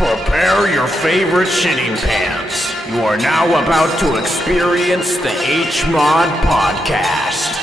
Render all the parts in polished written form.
Prepare your favorite shitting pants. You are now about to experience the HMOD podcast.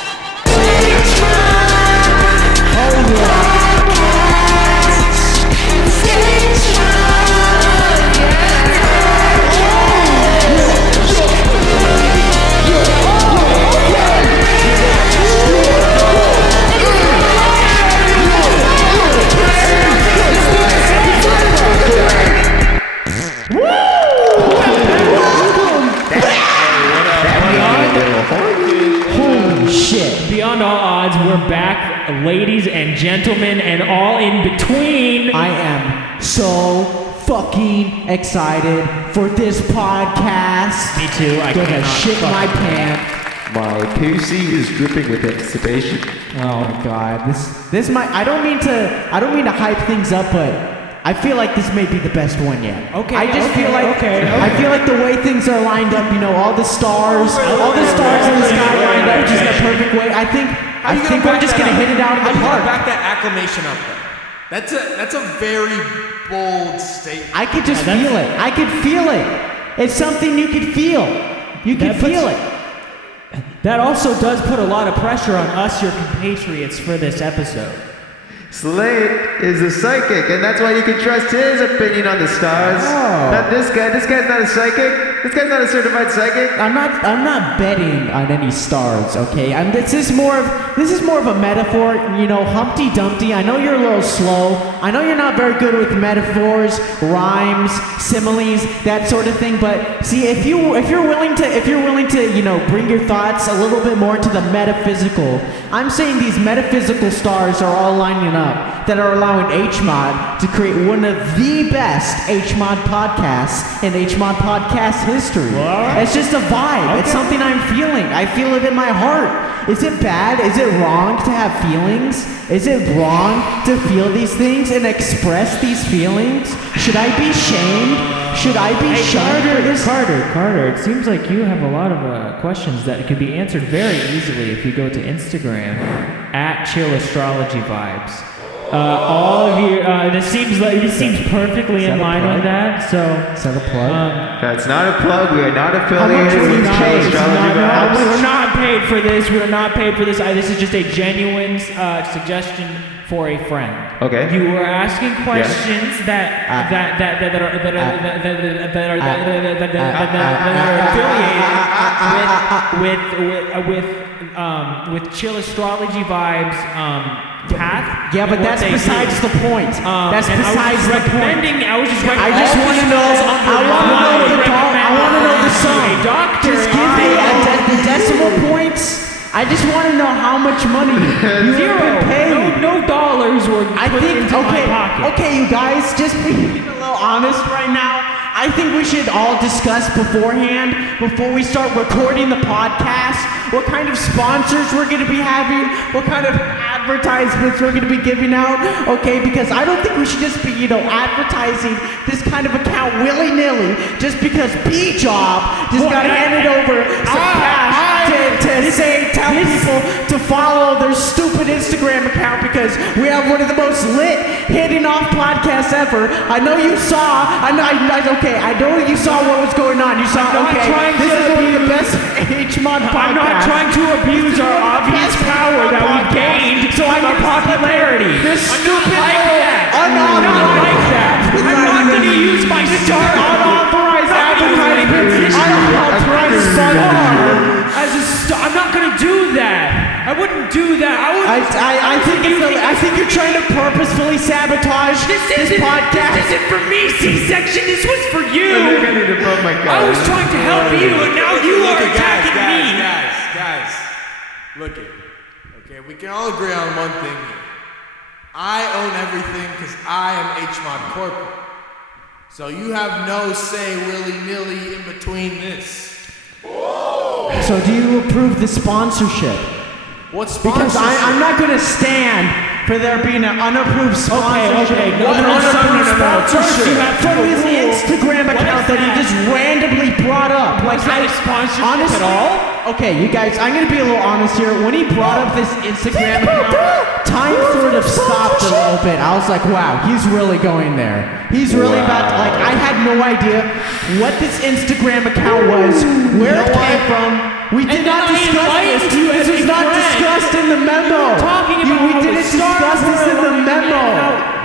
Holy shit. Beyond all odds, we're back, ladies and gentlemen, and all in between. I am so fucking excited for this podcast. Me too. I Gonna cannot shit my pants. My pussy is dripping with anticipation. Oh my god. This might I don't mean to hype things up, but I feel like this may be the best one yet. Okay. I just feel like okay. I feel like the way things are lined up, you know, all the stars in the sky lined up just in a perfect way. I think we're just gonna hit it out of the park. Back that acclamation up there. That's a very bold statement. I could just feel it. I could feel it. It's something you could feel. You can feel it. That also does put a lot of pressure on us, your compatriots, for this episode. Slate is a psychic, and that's why you can trust his opinion on the stars. Oh. Not this guy. This guy's not a psychic. This guy's not a certified psychic. I'm not betting on any stars, okay? This is more of a metaphor, you know, Humpty Dumpty. I know you're a little slow. I know you're not very good with metaphors, rhymes, similes, that sort of thing. But see, if you're willing to, you know, bring your thoughts a little bit more to the metaphysical, I'm saying these metaphysical stars are all lining up that are allowing HMOD to create one of the best HMOD podcasts in HMOD podcast history. What? It's just a vibe. Okay. It's something I'm feeling. I feel it in my heart. Is it bad? Is it wrong to have feelings? Is it wrong to feel these things and express these feelings? Should I be shamed? Should I be shunned for this? Carter, it seems like you have a lot of questions that could be answered very easily if you go to Instagram @chillastrologyvibes. All of you, this seems perfectly in line with that. So is that a plug? That's not a plug. We are not affiliated with Chill Astrology Vibes. We're not paid for this. We're not paid for this. This is just a genuine suggestion for a friend. Okay. You were asking questions that are affiliated with Chill Astrology Vibes path. Yeah, but that's besides the point. That's besides the point. I was just I just want to know. I want to know the sum. Doctor, just give me the decimal points. I just want to know how much money you have been paid. No dollars were put into my pocket. Okay, you guys, just being a little honest right now. I think we should all discuss beforehand, before we start recording the podcast, what kind of sponsors we're going to be having, what kind of advertisements we're going to be giving out, okay? Because I don't think we should just be, you know, advertising this kind of account willy-nilly just because B-Job just got handed over some cash to tell people to follow their stupid Instagram account because we have one of the most lit hitting off podcasts ever. I know you saw, I know you saw what was going on. You saw, this is one of the best HMOD podcasts. I'm not trying to abuse our obvious power that we gained from our popularity. This stupid I'm not like that. I'm not going to use my unauthorized advertisement I'm not going to do that. I wouldn't do that. I think you're trying to purposefully sabotage this podcast. This isn't for me, C-section. This was for you. I was trying to help you, and now you are attacking me. Guys, look it. Okay, we can all agree on one thing here. I own everything because I am HMOD corporate. So you have no say willy-nilly in between this. So do you approve the sponsorship? What sponsorship? Because I'm not going to stand for there being an unapproved sponsorship. Okay. No, Sponsorship. From his Instagram account that he just randomly brought up. Was that a sponsorship at all? Okay, you guys, I'm gonna be a little honest here. When he brought up this Instagram account, time sort of stopped a little bit. I was like, wow, he's really going there. He's really about to, like, I had no idea what this Instagram account was, where it came from. We did not discuss this. This was not discussed in the memo. We didn't discuss this in the memo.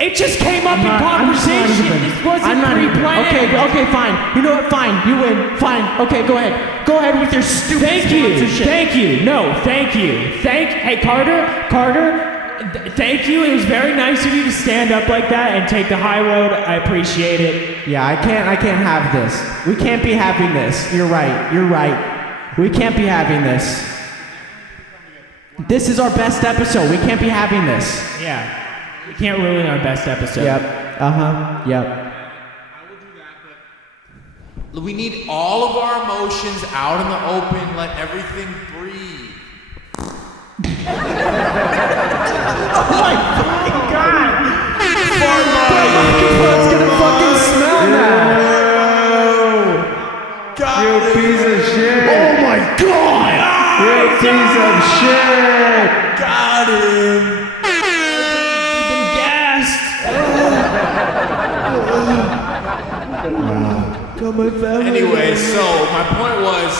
It just came up in conversation. This wasn't pre-planned. Okay, fine. You know what? Fine. You win. Fine. Okay, go ahead. Go ahead with your stupid sponsorship. Thank you. No, thank you. Hey, Carter, thank you. It was very nice of you to stand up like that and take the high road. I appreciate it. Yeah, I can't have this. We can't be having this. You're right. We can't be having this. This is our best episode. We can't be having this. Yeah. We can't ruin our best episode. Yep. I will do that, but we need all of our emotions out in the open. Let everything breathe. Oh my fucking god! It's gonna fucking smell now. You piece of shit! Oh my god! You piece of shit! Got him. Anyway, so my point was,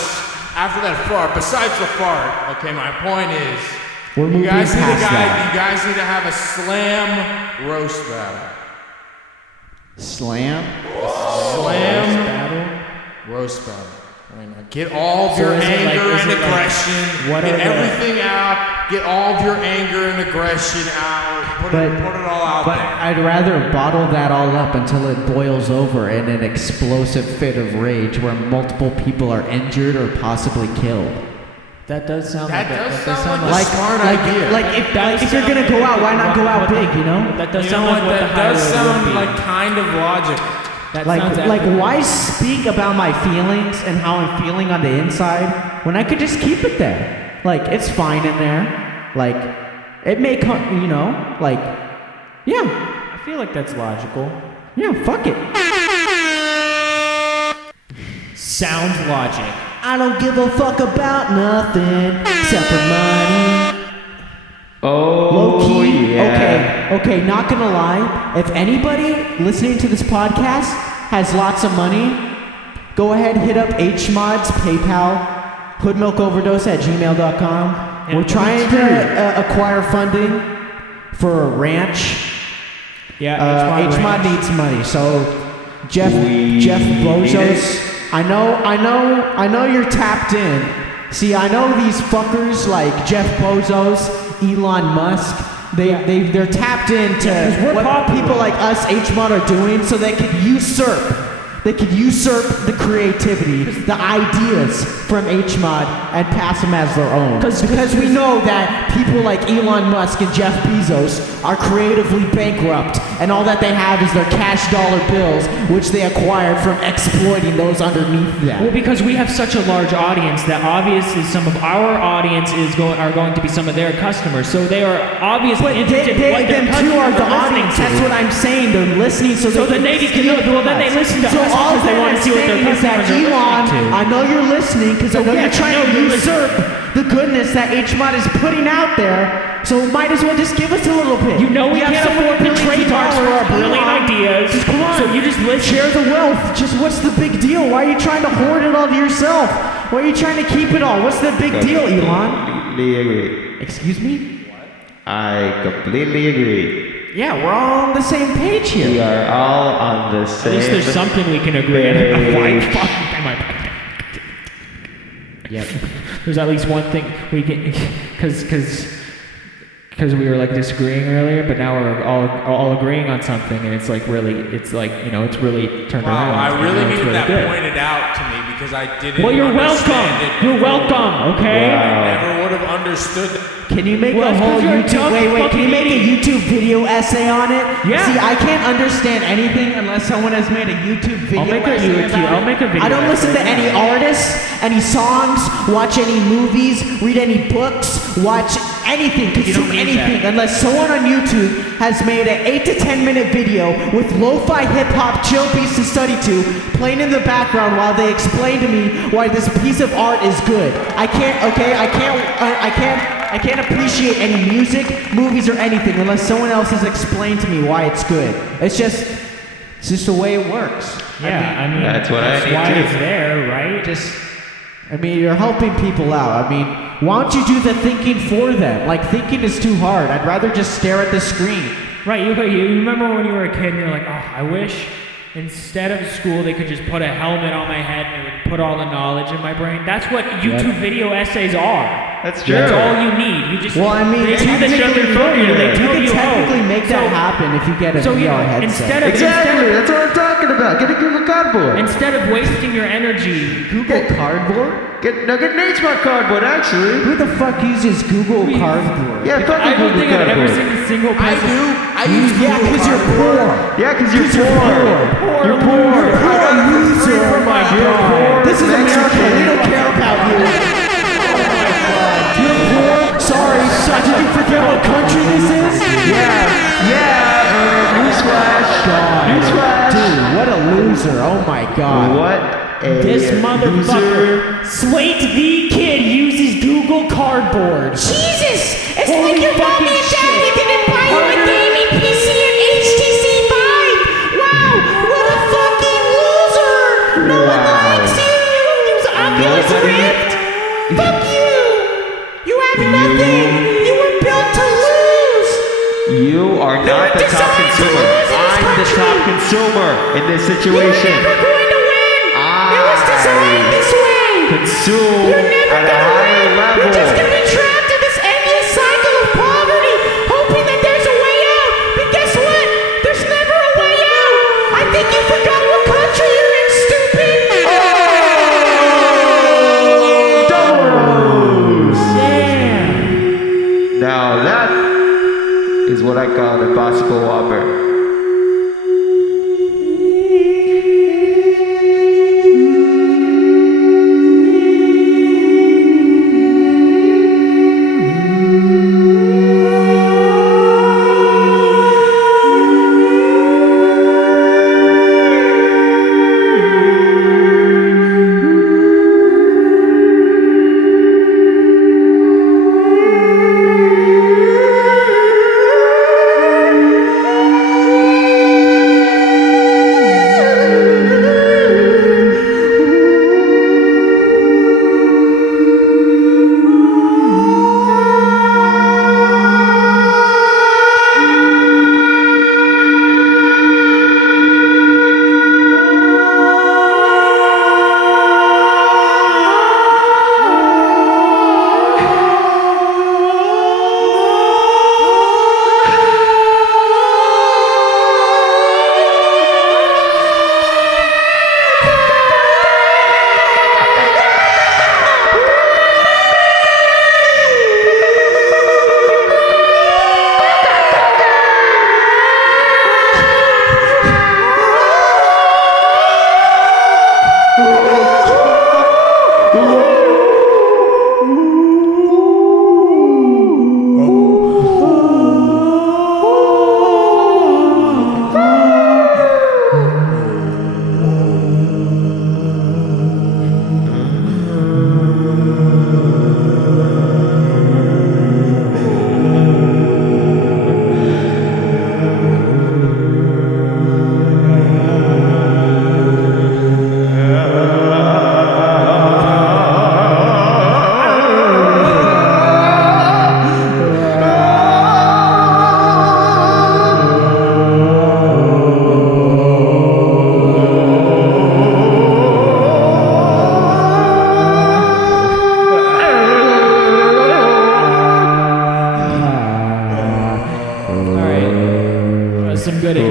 after that fart, besides the fart, okay, my point is, you guys need to have a slam roast battle. Slam? Roast battle. Right now. Get all of your anger and aggression. Get everything out. Get all of your anger and aggression out. Put it all out there. But I'd rather bottle that all up until it boils over in an explosive fit of rage where multiple people are injured or possibly killed. That does sound like a smart idea. If you're gonna go out, why not go out big, you know? That does sound like what the high road would be. That does sound like kind of logical. Why speak about my feelings and how I'm feeling on the inside when I could just keep it there? Like, it's fine in there. Like, it may come, you know, like, yeah. I feel like that's logical. Yeah, fuck it. Sounds logic. I don't give a fuck about nothing except for money. Oh, low key. yeah. Okay, not gonna lie. If anybody listening to this podcast has lots of money, go ahead, hit up HMOD's PayPal, hoodmilkoverdose@gmail.com. We're trying to acquire funding for a ranch. Yeah, HMOD needs money. So, Jeff Bezos, I know you're tapped in. See, I know these fuckers like Jeff Bezos, Elon Musk, they're tapped into what people like us, HMOD, are doing so they could usurp the creativity, the ideas from HMOD and pass them as their own. Because we know that people like Elon Musk and Jeff Bezos are creatively bankrupt and all that they have is their cash dollar bills, which they acquired from exploiting those underneath them. Well, because we have such a large audience that obviously some of our audience are going to be some of their customers, so they are obviously interested in what their customers are the listening audience. to. That's what I'm saying. They're listening so then they can well, then they listen to us because they want to see what their customers are Elon, listening to. I know you're listening because I know you're trying to usurp the goodness that HMOD is putting out there. So might as well just give us a little bit. You know we can't afford to trade talks for our brilliant ideas. Just come on. So you just listen. Share the wealth. Just what's the big deal? Why are you trying to hoard it all to yourself? Why are you trying to keep it all? What's the big deal, Elon? Completely agree. Excuse me? I completely agree. Yeah, we're all on the same page here. We are all on the same. At least there's something we can agree on. Yep. There's at least one thing we can, because we were like disagreeing earlier, but now we're all agreeing on something, and it's like really turned around. I really needed really that good. pointed out to me because I didn't. Well, you're understand welcome. it You're before. welcome. Okay. I never would have understood that. Can you make Well, a it's whole 'cause you're a YouTube? tough Wait, can you fucking make a idiot. YouTube video essay on it? Yeah. See, I can't understand anything unless someone has made a YouTube video. I'll make a essay YouTube. about I'll it. make a video I don't listen to essay. any artists, any songs, watch any movies, read any books, watch anything, consume anything, unless someone on YouTube has made an 8 to 10 minute video with lo-fi hip-hop chill beats to study to, playing in the background while they explain to me why this piece of art is good. I can't appreciate any music, movies, or anything unless someone else has explained to me why it's good. It's just the way it works. Yeah, I mean that's what I need why too. it's there, right? You're helping people out. Why don't you do the thinking for them? Like, thinking is too hard. I'd rather just stare at the screen. Right, you remember when you were a kid and you're like, oh, I wish instead of school they could just put a helmet on my head and it would put all the knowledge in my brain. That's what YouTube video essays are. That's true. That's all you need. You just Well, I mean, they do the shove your phone in, they tell you you, can technically make that so- happen if you get a so, VR headset. Exactly. That's what I'm talking about. Get a Google Cardboard. Instead of wasting your energy, Google Cardboard? Get an HMOD cardboard, actually. Who the fuck uses Google Cardboard? Yeah, fucking I don't Google think I've ever Cardboard. seen a single I person. do. I use Yeah, Google because you're Cardboard. poor. Yeah, because you're poor. You're poor. You're a loser. Oh my You're God. poor. This is Mexican. America. We don't care about you. You're poor. Sorry. Did you forget what country this is? Newsflash. Newsflash. Dude, what a loser. Oh my God. What a This motherfucker, loser. Slate the Kid, uses Google Cardboard. Jesus! It's Holy like your mommy fucking and daddy shit. didn't buy you a gaming PC and HTC Vive! Wow! What a fucking loser! No one likes you! You use Oculus Nobody- Rift! Fuck you! You have nothing! You were built to lose! You are not the top designed to consumer. lose in this I'm the country. top consumer in this You're situation. never going to win! It was designed this way! Consume You're never at a gonna higher win! level. You're just gonna be trapped in this endless cycle of poverty, hoping that there's a way out. But guess what? There's never a way out. I think you forgot what country you're in, stupid. Now that is what I call an impossible whopper.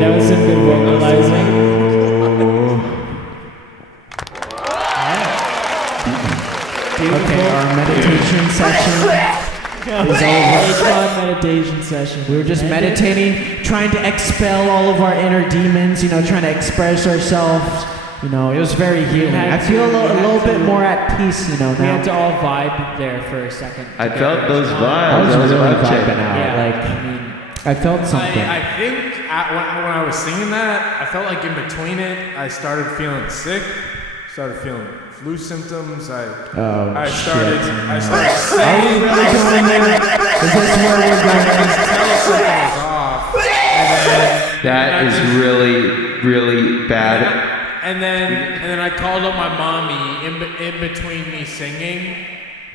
That was some good vocalizing. Okay, our meditation session is over. Fun meditation session. We were just meditating, trying to expel all of our inner demons, trying to express ourselves, You know, it was very healing. I feel a little bit more at peace, you know, We now. had to all vibe there for a second. I together. felt those I vibes. was I was really vibe checking. vibing out. Yeah, Like, I mean, I felt something. I think when I was singing that, I felt like in between it, I started feeling sick, started feeling flu symptoms. I started saying, Is this where we're going? tell something was off. That is really bad. And then I called up my mommy in between me singing,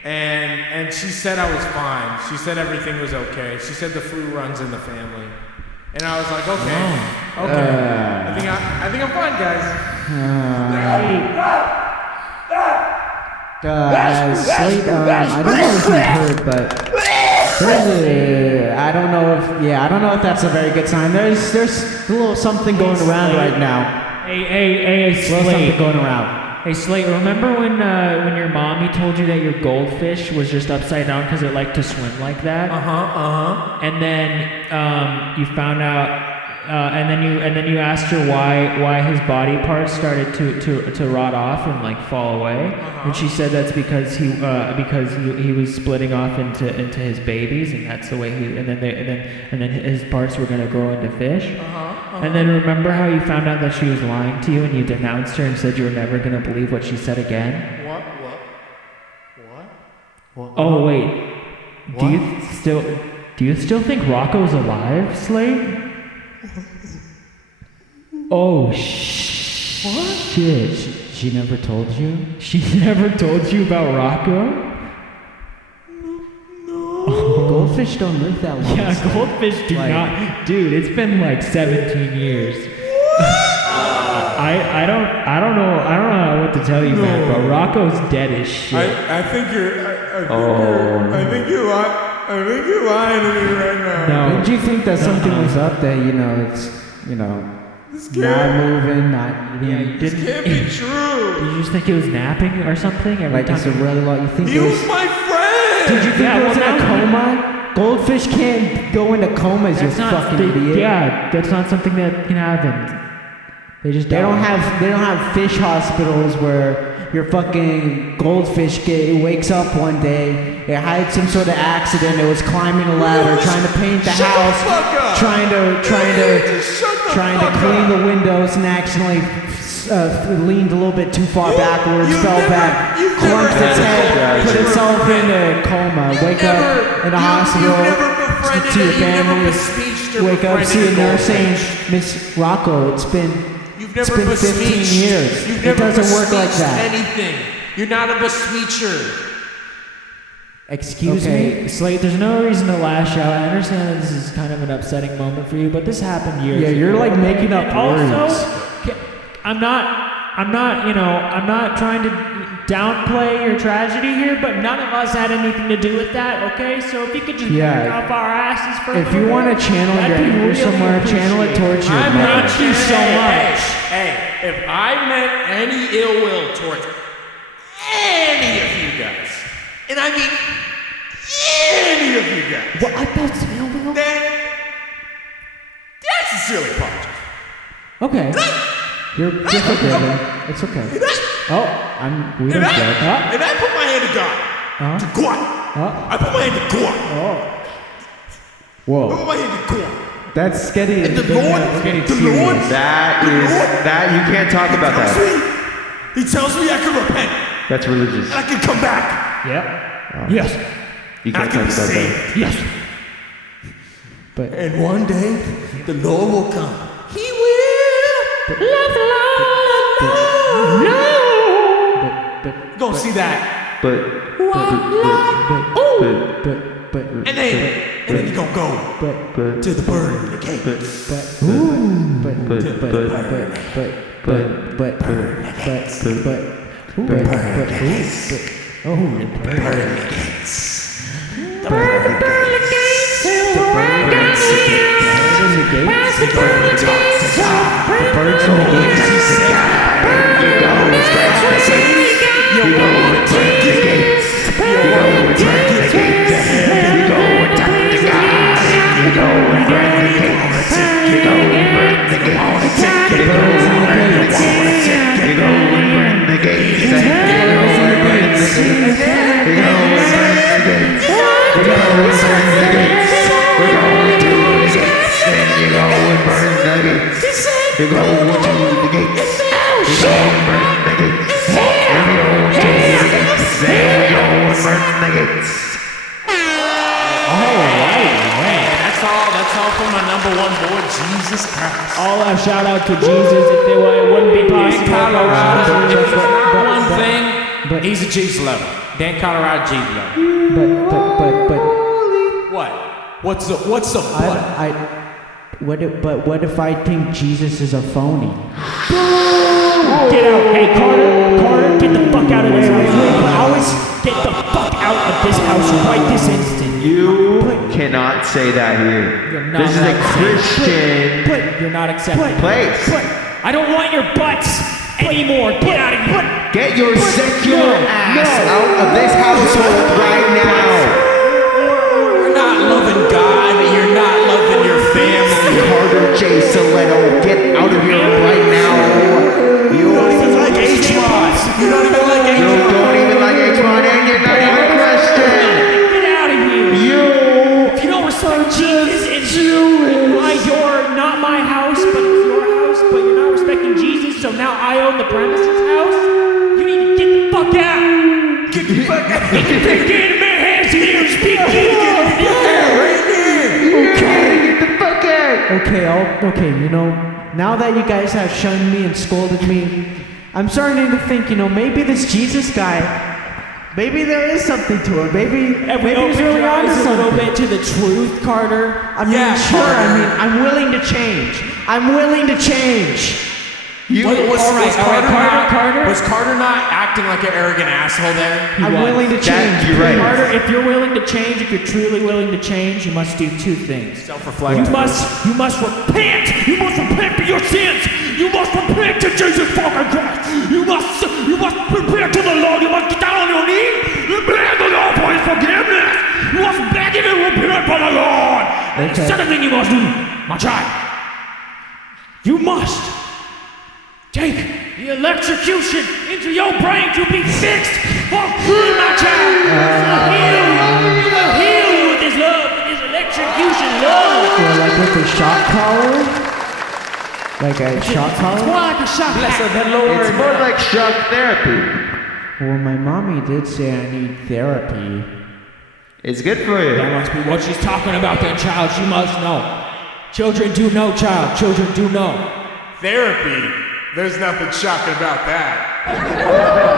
and she said I was fine. She said everything was okay. She said the flu runs in the family, and I was like, okay. I think I'm fine, guys. Slate, I don't know if you've heard, but I don't know if that's a very good sign. There's a little something going around right now. Hey, A little something Slate. going around. Hey, Slate, remember when your mommy told you that your goldfish was just upside down because it liked to swim like that? And then you found out, and then you asked her why his body parts started to rot off and like fall away, and she said that's because he was splitting off into his babies, and that's the way and then his parts were gonna grow into fish. And then remember how you found out that she was lying to you, and you denounced her and said you were never gonna believe what she said again? What? Oh wait, do you still think Rocco's alive, Slate? Oh shit! She never told you? She never told you about Rocco? Goldfish don't live that long. Yeah, Slate. goldfish do not. Dude, it's been like 17 years. I don't know what to tell you, man. But Rocco's dead as shit. I think you're lying to me right now. No. Did you think that something was up there? You know, it's not moving, not eating. This can't be true. Did you just think it was napping or something every Like time? it's a really long. You think it He was? was my friend. Did you think Yeah, it was well, in a now- coma? Goldfish can't go into comas, you fucking idiot. Yeah, that's not something that can happen. They just They don't have fish hospitals where your fucking goldfish wakes up one day, it had some sort of accident, it was climbing a ladder, trying to paint the house, trying to clean the windows and accidentally leaned a little bit too far backwards, fell back, clunked its head, put itself in a coma, wake up in a hospital, to your family, wake up, see a nurse saying, Miss Rocco, it's been 15 years. It doesn't work like that. Anything. You're not a besmeecher. Excuse me? Slate, there's no reason to lash out. I understand that this is kind of an upsetting moment for you, but this happened years ago. Yeah, you're like making up words. Also, I'm not trying to downplay your tragedy here, but none of us had anything to do with that, okay? So if you could just back off our asses for a If you little want bit, to channel your that'd be anger really somewhere, channel it towards your I mother. hate you so much. Hey, if I meant any ill will towards any of you guys, and I mean any of you guys, What? I thought ill will. then that's a silly apology. Okay. You're forgiven. It's okay. Oh, we don't judge. And I put my hand to God. To God. I put my hand to God. I put Whoa. my hand to God. That's getting. And the Lord, That you can't talk about that. He tells me I can repent That's religious. and I can come back. Yep. Yes. You And I can't can talk be about that. saved. Yes. And one day, the Lord will come. He will. Go see that. But And then you gonna go to the bird again. You're You're going to the gates. You're going to burn the gates. You're going to the gates. You're going to burn the gates. That's all for my number one boy, Jesus Christ. All a shout out to Jesus. If it wouldn't be possible. If it's not one thing, he's a Jesus lover. Dan Colorado Jesus lover. But What? What's the what? what if I think Jesus is a phony? Get out. Hey, Carter, get the fuck out of this house. Get the fuck out of this house right this instant. You cannot say that here. This is a Christian You're not accepted. place. I don't want your butts anymore. Get out of here. Get your secular ass out of this household right now. You're not loving God. You're not loving your family. Carter J. Soletto, get out of here right now. You don't even like HMOD. You don't even like You don't even like HMOD, and you're not even Christian. Get out of here. If you don't respect Jesus, it's not my house, but it's your house. But you're not respecting Jesus, so now I own the premises house. You need to get the fuck out. Get the fuck out. Get the man hands in here and speak Jesus. Get the fuck out right now. Okay, now that you guys have shunned me and scolded me, I'm starting to think, maybe this Jesus guy, maybe there is something to it. Maybe he's really on to a little something. bit to the truth, Carter. I'm willing to change. Was Carter not acting like an arrogant asshole there? I'm willing to change. You're right. Carter, if you're willing to change, if you're truly willing to change, you must do two things. Self-reflect. You must repent. You must repent for your sins. You must repent to Jesus fucking Christ. You must repent to the Lord. You must get down on your knees and beg the Lord for His forgiveness. You must beg Him and repent for the Lord. And the second thing you must do, my child, you must take the electrocution into your brain to be fixed for good, my child. He will heal you with His love, with His electrocution love. Like with a shock collar? Like a shock It's collar? more like a shock pack. It's more like shock therapy. Well, my mommy did say I need therapy. It's good for you. That must be what she's talking about then, child. She must know. Children do know, child. Children do know. Therapy? There's nothing shocking about that.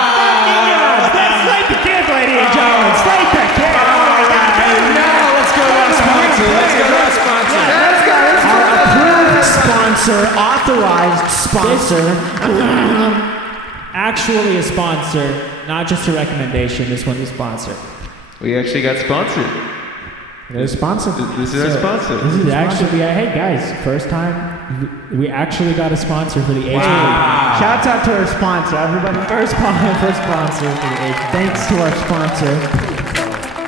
That's Slate the Kid, ladies and gentlemen. Slate the Kid. Now let's go to our sponsor. Our approved sponsor, authorized sponsor. Actually a sponsor, not just a recommendation. This one's a sponsor. We actually got sponsored. There's a sponsor. This is our sponsor. This is actually, hey guys, first time we actually got a sponsor for the HMOD. Shouts out to our sponsor, everybody. First sponsor for the HMOD. Thanks to our sponsor.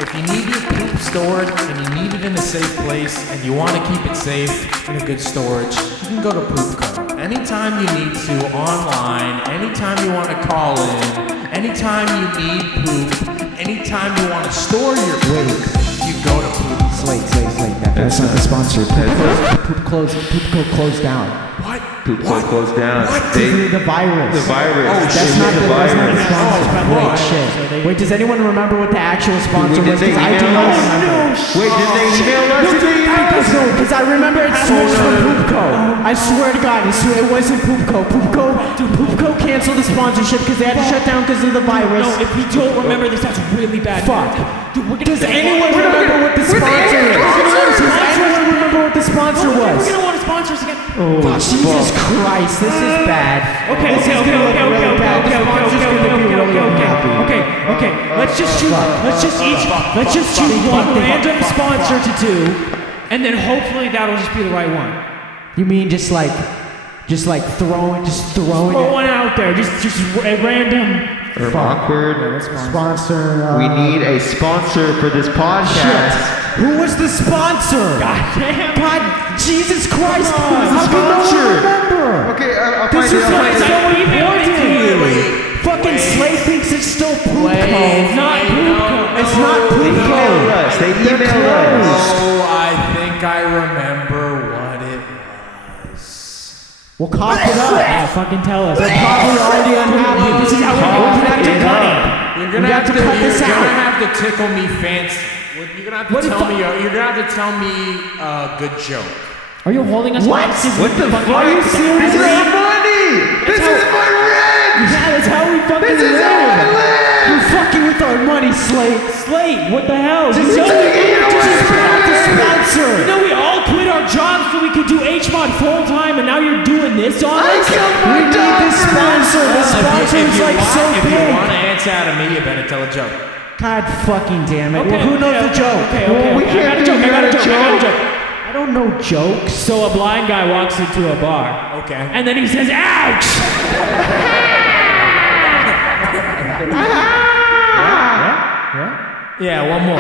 If you need your poop stored and you need it in a safe place and you want to keep it safe in a good storage, you can go to PoopCo. Anytime you need to, online, anytime you want to call in, anytime you need poop, anytime you want to store your poop, you go to Poop. Slate. That's not the sponsor. Poopco closed down. What? PoopCo closed down. The virus. The virus. That's not the virus. sponsor. Wait, shit. Wait, does anyone remember what the actual sponsor was? Did they I do email not us? remember. Wait, did they email us? Because I remember it switched from Poopco. I swear to God, it wasn't Poopco. Poopco canceled the sponsorship because they had to shut down because of the virus. No, if you don't remember this, that's really bad. Fuck. Dude, we're gonna Does anyone remember what the sponsor is? Does anyone remember what the sponscer We're was? gonna want to sponsor us again. Oh, Jesus Christ, this is bad. Okay. Let's just choose one random sponsor to do, and then hopefully that'll just be the right one. You mean just like throwing Throw one out there, just a random. Awkward. sponsor? We need a sponsor for this podcast. Who was the sponsor? God damn. God, Jesus Christ! Who was the How can no one sponsor? remember? Okay, I'll This find is it. why it's so important to you. Wait. Fucking Slate thinks it's still Poopco. It's not Poopco. It's not They Poopco. emailed us. They emailed us. Well, cough it up. Yeah, fucking tell us. They're probably already unhappy. This is how we're gonna have to cut it. You're gonna have to tickle me fancy. You're gonna have to tell me. You're gonna have to tell me a good joke. Are you holding us hostage? What the fuck? Are you serious? This is money! This is my rent! Yeah, that's how we fucking This is live. how I live! You're fucking with our money, Slate. Slate, what the hell? Just put out the sponsor. You know we all quit our jobs so we could do HMOD full time, and now you're doing this on us? We need this sponsor. The sponsor is like so If you big. want to answer out of me, you better tell a joke. God fucking damn it. Okay, Well, who knows the joke? Okay, We can't do I got a joke. I don't know jokes. So a blind guy walks into a bar. Okay. And then he says, ouch! Yeah, one more.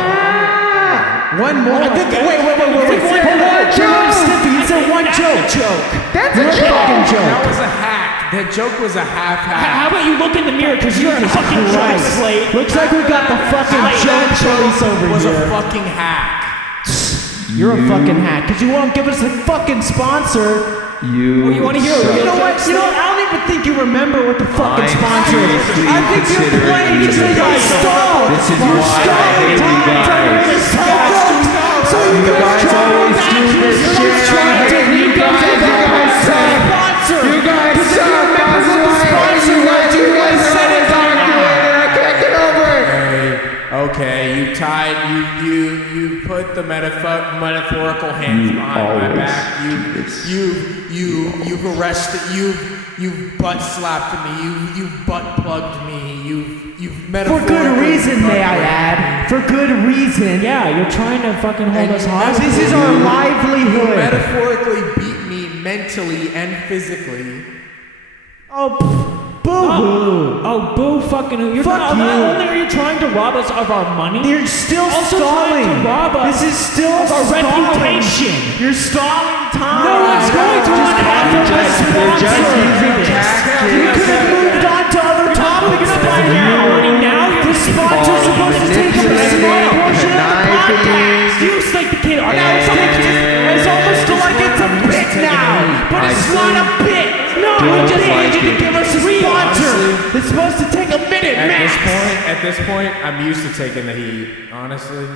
One more. Wait. Hold on, Stiffy. It's a one joke. That's a fucking joke. That was a hack. That joke was a half hack. How about you look in the mirror, because you're a fucking joke, Slate. Looks like we got the fucking joke police over was here. a fucking hack. You're a fucking hack, because you won't give us a fucking sponsor. You want to hear a You real know what? joke? I don't even think you remember what the fucking I'm sponsor is. seriously I think you're considering playing because leaving. you guys stalled. This is You're why I stalling hate you time. guys. So you guys always do this shit. I hate you guys. Sponsor. You guys suck. That's what the sponsor was. You guys said it on I can't get over it. Okay, you put the metaphorical hands behind my back. You've arrested, you've butt slapped me, you've butt plugged me, you've metaphorically. For good reason, may I add. For good reason. Yeah, you're trying to fucking hold us hostage. This is our livelihood. Metaphorically beat me mentally and physically. Oh, boo-hoo. Oh, boo fucking who. You're Fuck not, you. Not only are you trying to rob us of our money, You're still also stalling. trying to rob us This is still of our stalling. reputation. You're stalling time. No one's going to Just want call to it a sponsor. You could have moved on to other topics by now. Now The sponsor's supposed to take up a small portion of the podcast. You Slate the Kid are Now it's almost like it's a bit now, but it's not a bit. No, we just need you to give us a sponsor. It's supposed to take a minute, max. At this point, I'm used to taking the heat. Honestly,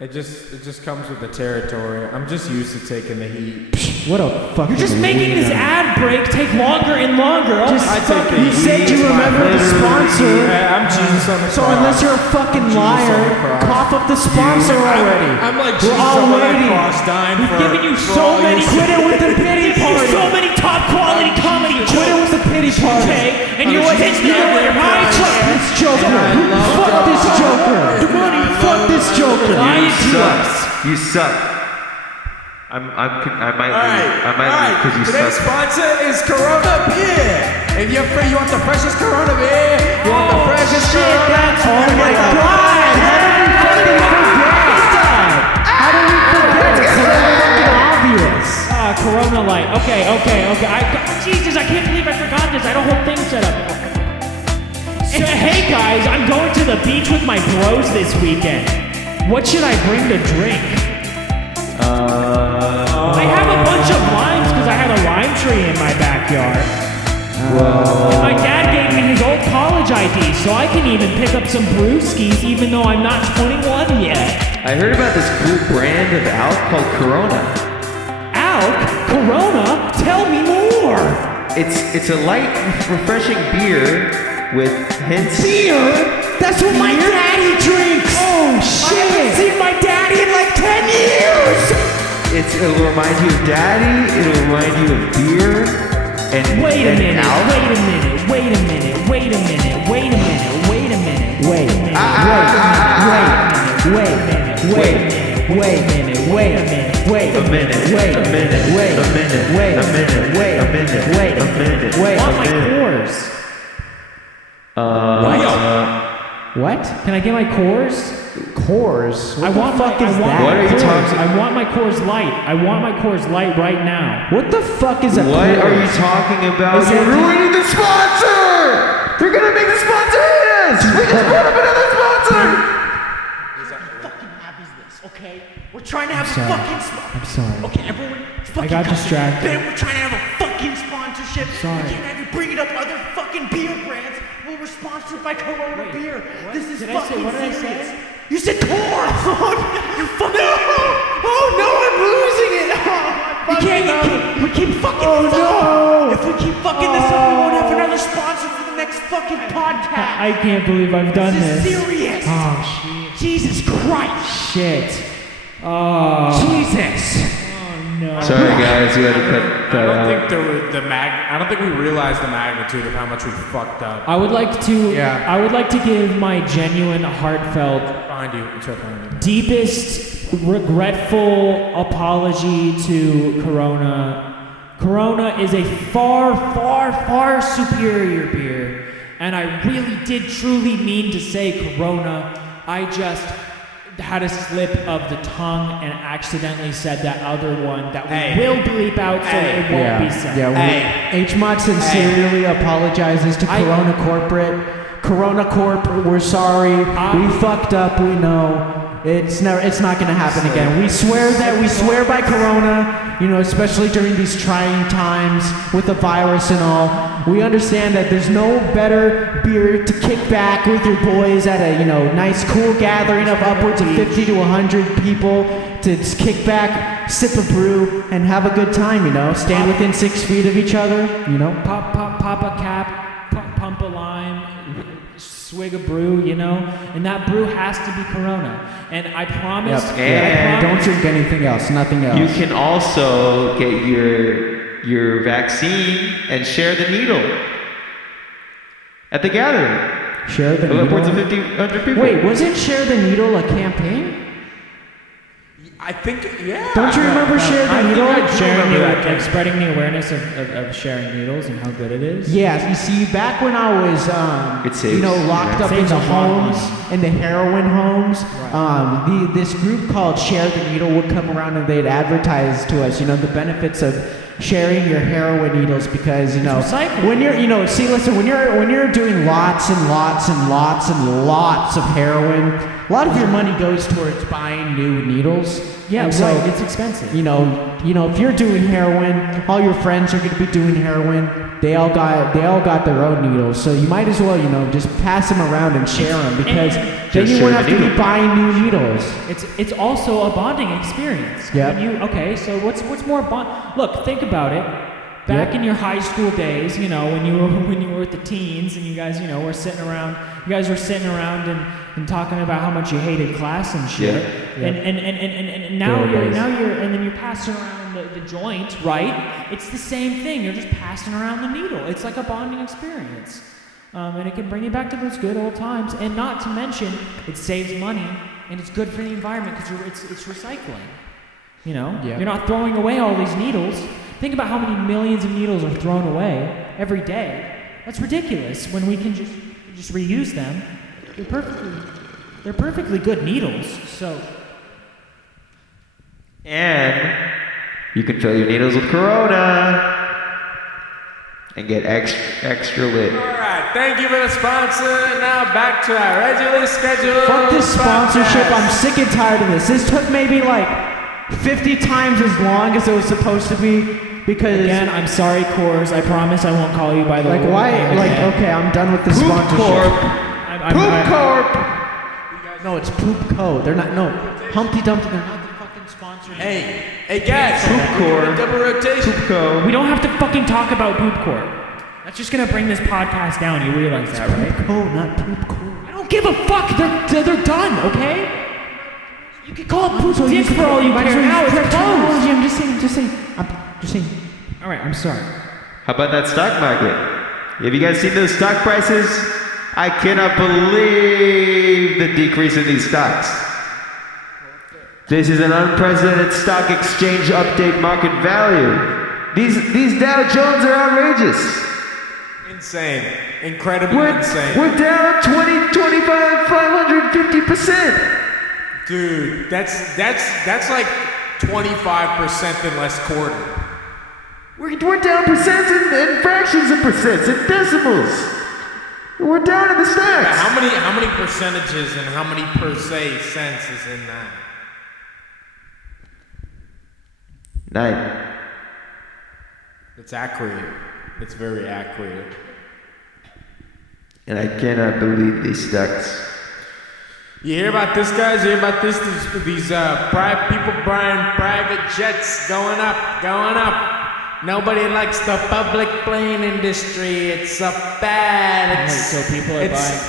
it just comes with the territory. I'm just used to taking the heat. What a fucking. You're just making this ad break take longer and longer. You said you remember the sponsor. I'm Jesus on the cross. So unless you're a fucking Jesus on liar, the cross. cough up the sponsor already. I'm like We're Jesus all on the waiting. cross, dying We've for. given you for so all many. your Quit it with the pity party. So many top quality comedy Quit it with the pity party. Okay, and you know what? It's now your high Fuck this Joker. Fuck this Joker. Fuck this Joker. Lying to us. You suck. I might leave because you Today's suck. sponsor is Corona Beer. If you're free, you want the freshest Corona beer. You want the freshest Corona. Oh my God. How did we forget? It's so fucking obvious. Corona Light. Okay. Jesus, I can't believe I forgot this. I had a whole thing set up. So, hey guys, I'm going to the beach with my bros this weekend. What should I bring to drink? I have a bunch of limes because I had a lime tree in my backyard. And my dad gave me his old college ID, so I can even pick up some brewskis even though I'm not 21 yet. I heard about this cool brand of alc called Corona. Alc? Corona? Tell me more! It's a light, refreshing beer with hints. Beer? That's what my daddy drinks. Oh shit. I haven't seen my daddy in like 10 years. It'll remind you of daddy. It'll remind you of beer. And Wait a minute, alc. wait a minute, wait a minute, wait a minute, wait a minute, wait a minute, wait a minute, wait a minute, wait a minute, wait a minute, wait a minute, wait a minute, wait a minute, wait a minute, wait a minute, wait a minute, wait a minute, wait a minute. I want my cores. What? Can I get my cores? Cores? I want fuck my, is I want that? my What are you Coors. talking- I want my Coors Light. I want my Coors Light right now. What the fuck is a What Coors? are you talking about? Is You're it- ruining the sponsor! They're gonna make the sponsor hate us! We just brought up another sponsor! Okay? We're trying to have a fucking sponsor. I'm sorry. Okay, everyone. I got distracted. We're trying to have a fucking sponsor. sponsorship. Sorry. We can't have you bringing up other fucking beer brands when we're sponsored by Corona beer. what? This is Did I say- fucking what did I serious. say? You said corn. You fucking. Oh no, I'm losing it. We keep fucking this up. If we keep fucking this up, we won't have another sponsor for the next fucking podcast. I can't believe I've done This this. is serious. Oh, shit. Jesus Christ. Shit. Oh. Jesus. Oh, no. Sorry, guys, we had to cut that out. I don't think we realized the magnitude of how much we fucked up. I would like to. Yeah. I would like to give my genuine, heartfelt, Behind you. It's right behind you. deepest, regretful apology to Corona. Corona is a far, far, far superior beer, and I really did truly mean to say Corona. I just had a slip of the tongue and accidentally said that other one that we will bleep out so it won't be said. HMOD sincerely apologizes to Corona Corporate. Corona Corp, we're sorry. We fucked up. We know. It's not gonna happen again. We swear by Corona, especially during these trying times with the virus and all. We understand that there's no better beer to kick back with your boys at a, nice cool gathering of upwards of 50 to 100 people to just kick back, sip a brew, and have a good time, Stand within 6 feet of each other, Pop a cap, pump a lime, swig a brew, and that brew has to be Corona. And I promise. And don't drink anything else, nothing else. You can also get your vaccine and share the needle at the gathering. Share the Upwards of needle. 100 people. Wait, wasn't Share the Needle a campaign? I think, yeah. Don't you remember Share the Needle? Like spreading the awareness of sharing needles and how good it is. Yeah, you see, back when I was, It saves, locked up in Saves the a lot of homes, in the heroin homes, this group called Share the Needle would come around and they'd advertise to us, the benefits of sharing your heroin needles because, recycling. when you're, listen, when you're doing lots and lots and lots and lots of heroin, a lot of your money goes towards buying new needles. Yeah, And so, right. It's expensive. if you're doing heroin, all your friends are going to be doing heroin. They all got their own needles, so you might as well, just pass them around and share them because then you won't have to be buying new needles. It's also a bonding experience. Yeah. So what's more bond? Look, think about it. Back in your high school days, when you were with the teens and you guys, were sitting around. You guys were sitting around and talking about how much you hated class and shit. Yeah. And now you're passing around the joint, right? It's the same thing. You're just passing around the needle. It's like a bonding experience. And it can bring you back to those good old times. And not to mention, it saves money and it's good for the environment because it's recycling. You're not throwing away all these needles. Think about how many millions of needles are thrown away every day. That's ridiculous when we can just reuse them. They're perfectly good needles. So And you can fill your needles with Corona and get extra lit. All right, thank you for the sponsor. Now back to our regularly scheduled. Fuck this sponsorship. podcast. I'm sick and tired of this. This took maybe like 50 times as long as it was supposed to be because again, I'm sorry, Coors. I promise I won't call you by the like Lord why name like again. okay, I'm done with the Poop sponsorship. Corp. Poop Corp. No, it's Poop Co. They're not Humpty Dumpty, they're not the fucking sponsor. Hey guys. Poop Corp. Double rotation. Poop Co. We don't have to fucking talk about Poop Corp. That's just gonna bring this podcast down. You realize that, right? Poop Co, not Poop Co. I don't give a fuck. They're done. Okay. You can call it Poop Dick for all you care. Now it's closed. I'm just saying. I'm just saying. All right, I'm sorry. How about that stock market? Have you guys seen those stock prices? I cannot believe the decrease in these stocks. This is an unprecedented stock exchange update market value. These Dow Jones are outrageous. Insane. Incredibly insane. We're down 20, 25, 550%. Dude, that's like 25% in less quarter. We're down percents and fractions of percents and decimals. We're down in the stacks. How many percentages and how many per se cents is in that? 9. It's accurate. It's very accurate. And I cannot believe these ducks. You hear about this, guys? You hear about this? These people buying private jets going up. Nobody likes the public plane industry. It's a bad. So people are buying.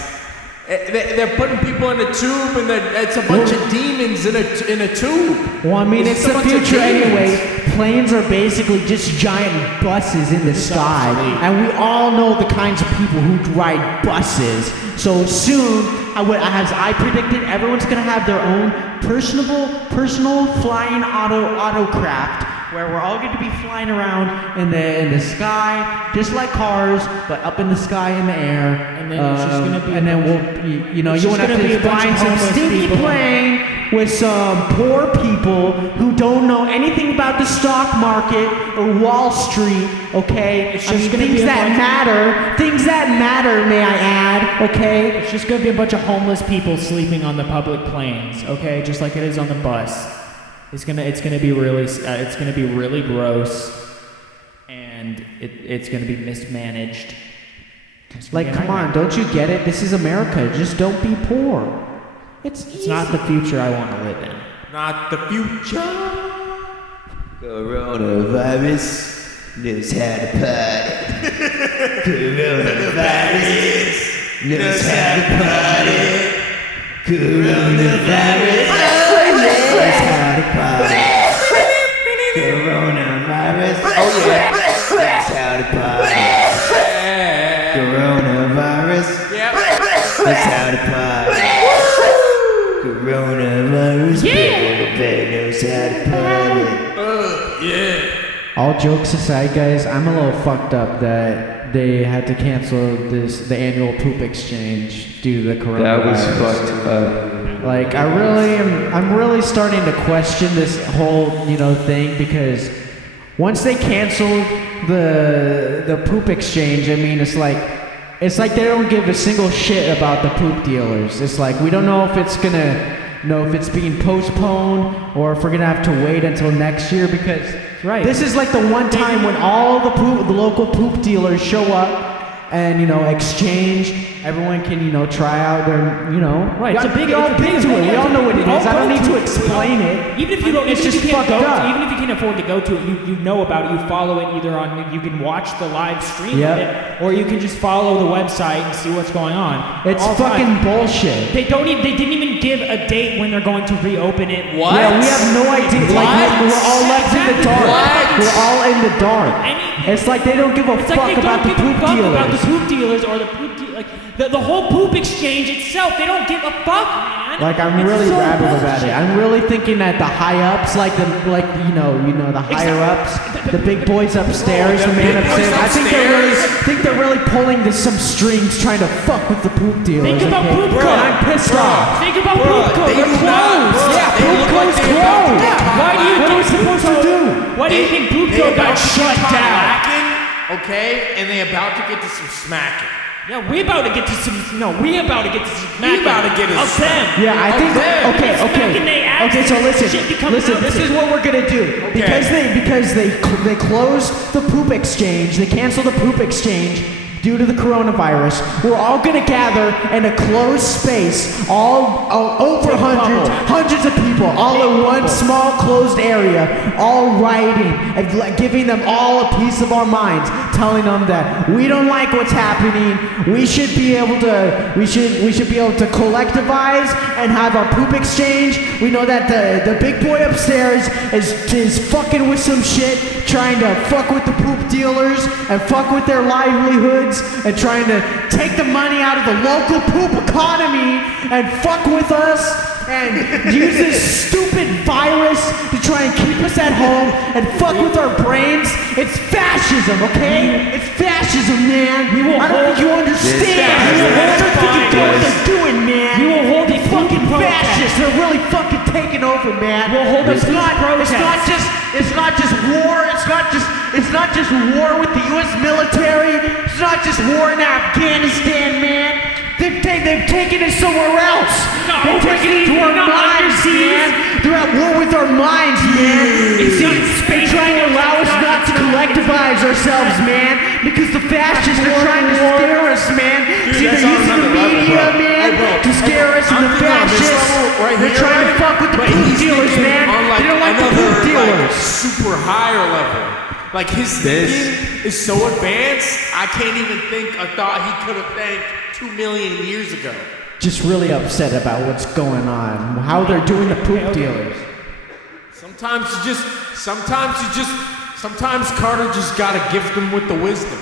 They're putting people in a tube, and it's a bunch of demons in a tube. Well, I mean, it's the future anyway. Planes are basically just giant buses in the sky, and we all know the kinds of people who ride buses. So soon, as I predicted, everyone's gonna have their own personal flying autocraft, where we're all going to be flying around in the sky, just like cars, but up in the sky in the air. And then it's just gonna be. And then you won't have to find some stinky people. plane with some poor people who don't know anything about the stock market or Wall Street. Okay, It's just gonna things be a that bunch- matter. Things that matter, may I add? Okay. It's just gonna be a bunch of homeless people sleeping on the public planes, okay? Just like it is on the bus. It's gonna be really gross, and it's gonna be mismanaged. Like, come on, don't you get it? This is America. Just don't be poor. It's not the future I want to live in. Not the future. Coronavirus knows how to party. Coronavirus knows how to party. Coronavirus knows how to party. Coronavirus, oh yeah, knows how to party. Coronavirus knows how to party. Coronavirus, baby, knows how to party. Yeah. All jokes aside, guys, I'm a little fucked up that they had to cancel the annual poop exchange due to the coronavirus. That was fucked up. Like, I'm really starting to question this whole, thing, because once they canceled the poop exchange, I mean, it's like they don't give a single shit about the poop dealers. It's like, we don't know if it's being postponed or if we're gonna have to wait until next year, because this is like the one time when all the local poop dealers show up and exchange. Everyone can try out their Right, it's a big to it. We all know what it is. I don't need to explain it. Even if you don't, It's even if just you can't fucked go, up. even if you can't afford to go to it, you know about it. You follow it either on. You can watch the live stream of it, or you can just follow the website and see what's going on. It's All fucking time. bullshit. They didn't even give a date when they're going to reopen it. What? Yeah, we have no idea. Like, we're all left in the dark. What? We're all in the dark. It's like they don't give a It's fuck like they about the don't give a poop fuck about the dealers. poop dealers or the poop like the whole poop exchange itself. They don't give a fuck, man. Like, I'm It's really so rabid about bullshit. it. I'm really thinking that the high ups, the higher ups, the big boys upstairs, the man upstairs. I think they're really pulling some strings, trying to fuck with the poop dealers. Think about okay? Poop Bro, Co. I'm pissed off. Think about Poop Co. they They're do not- closed. bro, Yeah, they Poop look Co's like they're about to closed. get Why do you What are we think supposed to do? Why do you think Poop Co got shut down? Okay, and they about to get to some smacking. Yeah, we about to get to some. No, we about to get to some. We about to get to of some- them. Yeah, I think. Smacking they ass Okay, so and listen. shit comes out. This is what we're gonna do. Because they closed the poop exchange. They canceled the poop exchange due to the coronavirus. We're all gonna gather in a closed space, all over hundreds of people, all in one small closed area, all writing and giving them all a piece of our minds, telling them that we don't like what's happening. We should be able to collectivize and have our poop exchange. We know that the big boy upstairs is fucking with some shit, trying to fuck with the poop dealers and fuck with their livelihoods and trying to take the money out of the local poop economy and fuck with us and use this stupid virus to try and keep us at home and fuck with our brains. It's fascism, okay? It's fascism, man. I don't think you understand. I don't think you know what they're doing, man. We will hold a fucking protest. fascists. They're really fucking taking over, man. We'll hold a It's not protest. just war. It's not just war with the U.S. military. It's not just war in Afghanistan, man. They've taken it somewhere else. No, They've taken it to our not minds, overseas. man. They're at war with our minds, man. They're trying to allow us not to collectivize ourselves, man. Because the fascists are trying to scare us, man. See, that's they're on using the another level, media, bro. man, Hey, bro. to scare us, and I'm the thinking on this fascists, level right they're here, trying to right? fuck with the But poop he's dealers, thinking man. on like They don't like the another, poop dealers. like, super higher level. Like his thinking is so advanced, I can't even think a thought he could have think 2 million years ago. Just really upset about what's going on, how they're doing the poop dealers. Sometimes Carter just gotta gift them with the wisdom.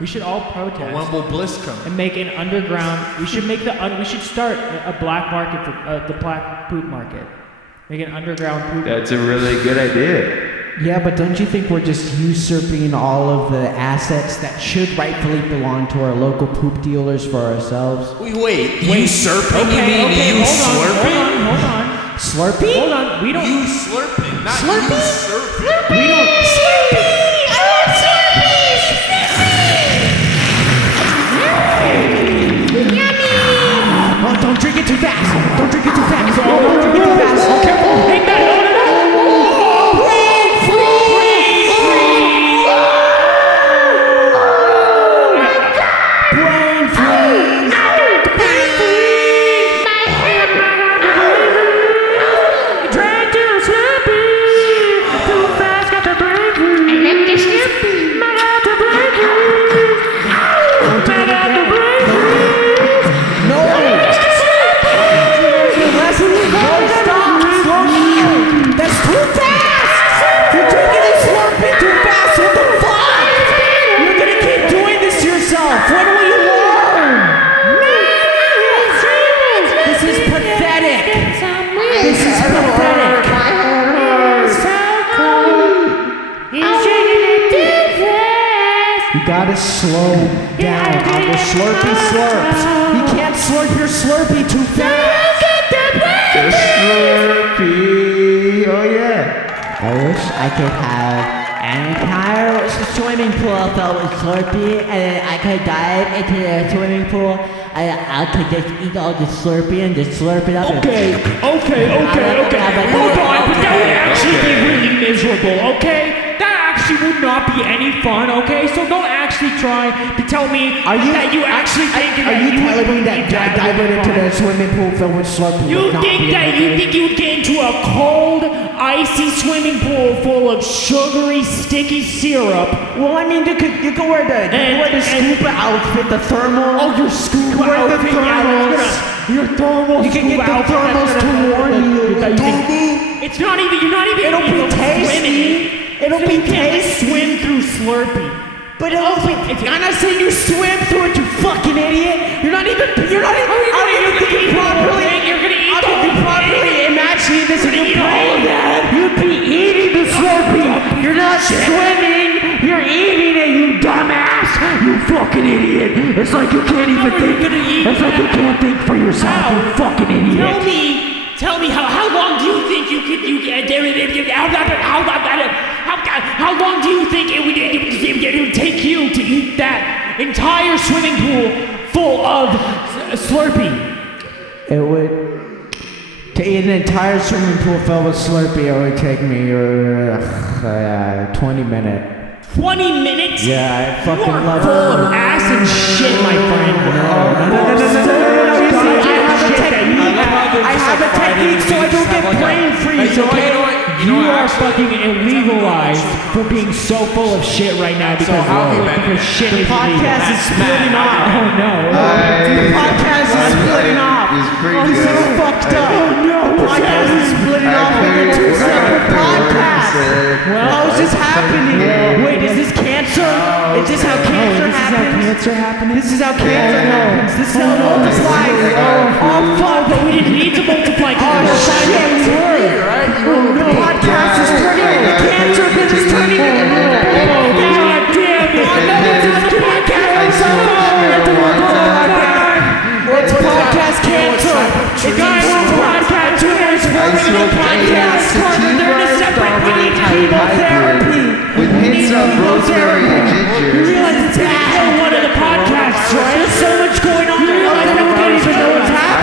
We should all protest. But when will bliss come? And make an underground. We should make we should start a black market for the black poop market. Make an underground poop. That's a really good idea. Yeah, but don't you think we're just usurping all of the assets that should rightfully belong to our local poop dealers for ourselves? Wait, usurping? You mean you slurping? Hold on. Slurpee? Hold on. We don't. You slurping, not Slurpee? usurping. We don't. Slurpee! I love Slurpees! Yummy! Oh, don't drink it too fast. Don't drink it too fast. Don't drink it too fast. Careful. Hang back. No. Brain freeze. Gotta slow down on the slurpy slurps. You can't slurp your slurpee too fast. The Slurpee. Oh yeah. I wish I could have an entire swimming pool filled with Slurpee, and I could dive into the swimming pool. I could just eat all the Slurpee and just slurp it up. Okay. Hold on, but that would actually be really miserable, okay? That actually would not be any fun, okay? So don't actually try to tell me that you actually think Are you telling me that diving into the swimming pool filled with Slurpee You would not think be that any you good? think you'd get into a cold, icy swimming pool full of sugary, sticky syrup? Well, I mean, you could wear the scuba outfit, the thermal. Oh, your scuba wear the outfit, thermals. Your thermal. You can get scuba the outfit, thermals that's to gonna- warm you. It's not even. You're not even. It'll be able to swim in tasty. it. It'll So be you can't tasty. swim through Slurpee. But it'll be. I'm not saying you swim through it, you fucking idiot. You're not even. You're not even. You're gonna eat the whole thing. You're gonna eat the whole properly imagining this in your eat all brain. of that. You'd be eating the Slurpee. You're not swimming. You're eating it, you dumbass. You fucking idiot. It's like you can't even How are you gonna eat It's like you that? can't think for yourself, you fucking idiot. Tell me how long do you think how long do you think it would take you to eat that entire swimming pool full of Slurpee? It would. To eat an entire swimming pool filled with Slurpee, it would take me 20 minutes. 20 minutes? Yeah, I fucking You are love full it. of ass and shit, my friend. No, you see, I have a technique so I don't get brain freeze, okay? You are fucking illegalized for being so full of shit right now because shit is illegal. Podcast is splitting off. Oh no. The podcast is splitting off. It's pretty Oh, this good. is fucked up. The podcast is splitting off into two separate podcasts. How is this happening? Wait, is this cancer? Is this how cancer happens? This is how cancer happens. This is how it multiplies. Oh, fuck. But we didn't need to multiply. Oh, shit. The podcast is turning into cancer. This is turning into... Oh, god damn it. It's podcast cancer. It's podcast tumors forming a podcast. They're in a separate chemotherapy. With hints of rosemary and ginger. You realize it's one of the podcasts, right? There's so much going on. You realize that we don't even know what's happening.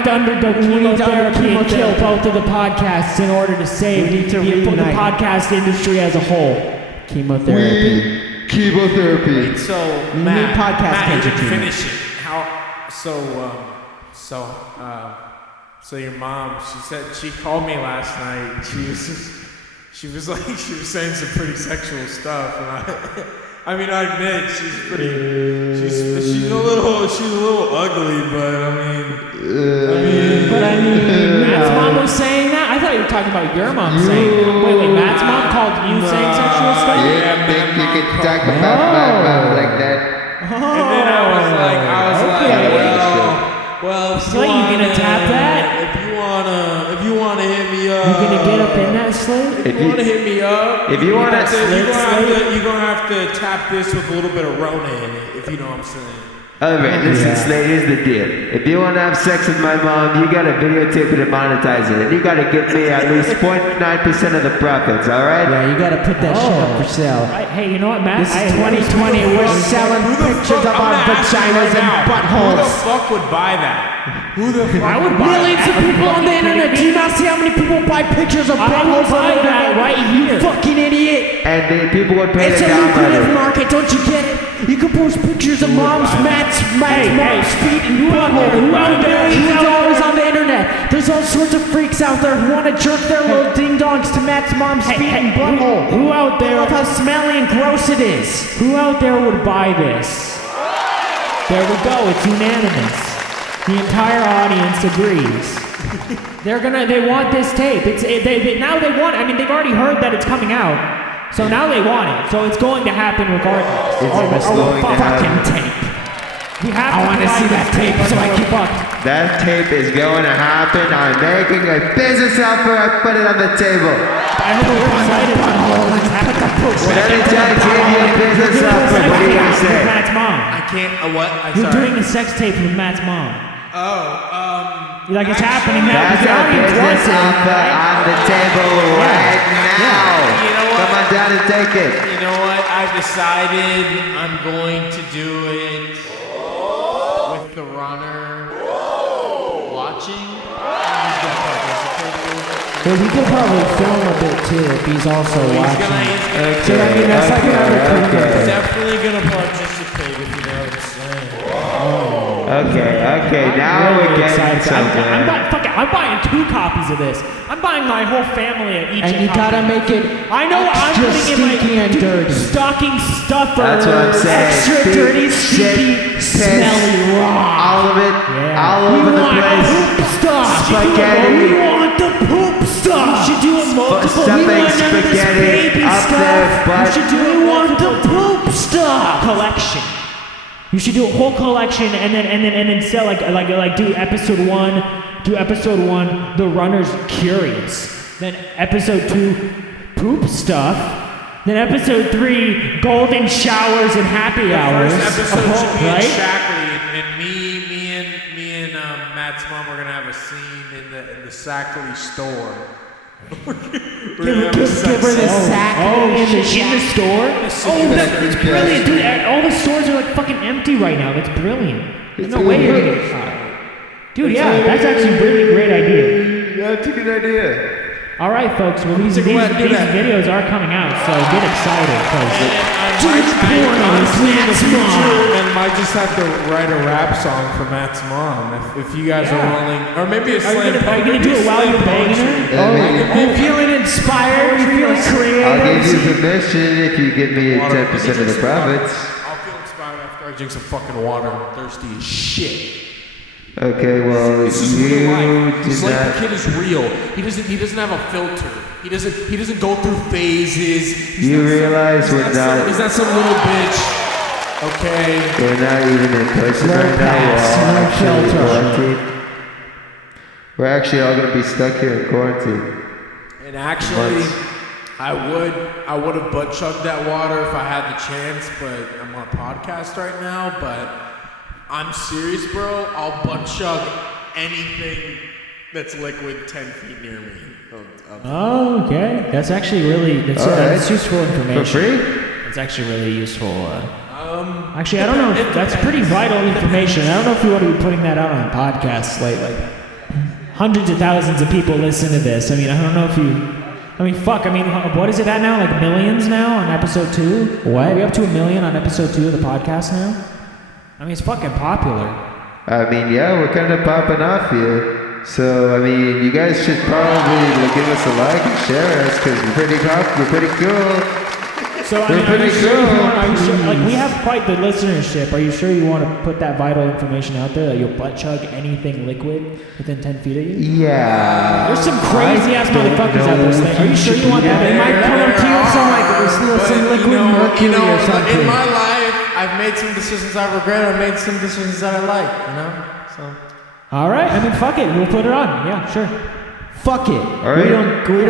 have to undergo chemotherapy and kill both of the podcasts in order to save the podcast industry as a whole. Chemotherapy. Chemotherapy. So, need Matt, podcast Matt, you cancer didn't treatment. finish it. So your mom, she called me last night. She was saying some pretty sexual stuff, and I mean, I admit she's a little ugly, but I mean, Matt's mom was saying that? I thought you were talking about your mom saying that. Wait, Matt's mom called you saying sexual stuff? You think you can talk about my mom like that? And then I was like, well, if Slate, you gonna tap that? If you wanna hit me up, You gonna get up in that, Slate? If you wanna hit me up, if you wanna, you're gonna have to tap this with a little bit of Rona in it, if you know what I'm saying. Alright, listen, Slade, here's the deal. If you want to have sex with my mom, you gotta videotape it and monetize it. And you gotta give me at least 0.9% of the profits, alright? Yeah, you gotta put that shit up for sale. Hey, you know what, Matt? This is 2020. We're selling pictures of our vaginas and Who the buttholes. fuck would buy that? Who the fuck? I would buy Millions of people on the internet. Do you not see how many people buy pictures of buttholes on the internet? right here. You fucking idiot. And the people would pay It's to a lucrative download it. market, don't you get it? You can post pictures of Matt's mom's feet and butthole. Who out there? Millions of dollars on the internet. There's all sorts of freaks out there who want to jerk their little ding dongs to Matt's mom's feet and butthole. Who out They there? love how smelly and gross it is. Who out there would buy this? There we go. It's unanimous. The entire audience agrees. They want this tape. Now they want. I mean, they've already heard that it's coming out, so now they want it. So it's going to happen regardless. It's going to happen. Tape. We have I want to see that tape so I can fuck. That tape is going to happen. I'm making a business offer. I put it on the table. I hope you're excited. Let me tell you a business offer. What are you going to say? Matt's mom. I can't. What? You're doing a sex tape with Matt's mom. You're like, it's happening now. That's The a audience wants business it, offer right? on the table right now. You know what? Come on down and take it. You know what? I've decided I'm going to do it with the runner watching. He's gonna participate in it. Well, we could probably film a bit too if he's also watching. He's So I mean, that's like another definitely gonna participate if you know what I'm saying. Okay, now we're getting something. I'm buying 2 copies of this. I'm buying my whole family at each. And you gotta make it I know what I'm extra putting in stinky and dirty. stocking stuffer. That's what I'm saying. Extra Feet, dirty, shit, stinky, piss, smelly raw. all of it, all over the place. Poop stuff. Spaghetti. We want the poop stuff. You should do it multiple. Stuffing We want none of this spaghetti baby up stuff. their butt. You should do it. We want the poop stuff. Collection. You should do a whole collection and then sell like do episode 1, the runner's curious. Then episode 2, poop stuff. Then episode 3, golden showers and happy hours. First episode should be right? in Shackley, and me and Matt's mom are gonna have a scene in the Shackley store. Give her the sack in the store? That's brilliant, dude. All the stores are like fucking empty right now. That's brilliant. There's no way you're gonna get Dude, yeah, that's actually a really great idea. That's a good idea. All right, folks. Well, these videos are coming out, so get excited And might just have to write a rap song for Matt's mom if you guys are willing, or maybe a slam. Are you gonna do it while you're banging her? Are you feeling inspired? Are you feeling creative? I'll give you permission if you give me 10% of the profits. I'll feel inspired after I drink some fucking water. I'm thirsty as shit. Okay, well, This is real life. you did Slate not. the Kid is real. He doesn't have a filter. He doesn't go through phases. You realize we're He's not. not some little bitch. Okay. We're not even in person right now. We're all actually quarantined. We're actually all gonna be stuck here in quarantine. And actually, I would have butt chugged that water if I had the chance, but I'm on a podcast right now. But I'm serious, bro. I'll butt chug anything that's liquid 10 feet near me. Oh, okay. That's actually really that's useful information. For free? It's actually really useful. Actually, I don't know. That's pretty vital information. I don't know if you want to be putting that out on podcasts lately. hundreds of thousands of people listen to this. I mean, I don't know if you... I mean, fuck, I mean, what is it at now? Like millions now on episode 2? What? Are we up to 1 million on episode 2 of the podcast now? I mean, it's fucking popular. I mean, yeah, we're kind of popping off here. So, I mean, you guys should probably give us a like and share us because we're pretty cool. So, I mean, are you sure like, we have quite the listenership. Are you sure you want to put that vital information out there that you'll butt chug anything liquid within 10 feet of you? Yeah. There's some crazy ass motherfuckers out there. Are you sure you want that? They might come up to you with some liquid mercury or something. In my life, I've made some decisions I regret. I've made some decisions that I like. So. All right. I mean, fuck it. We'll put it on. Yeah, sure. Fuck it. All right. We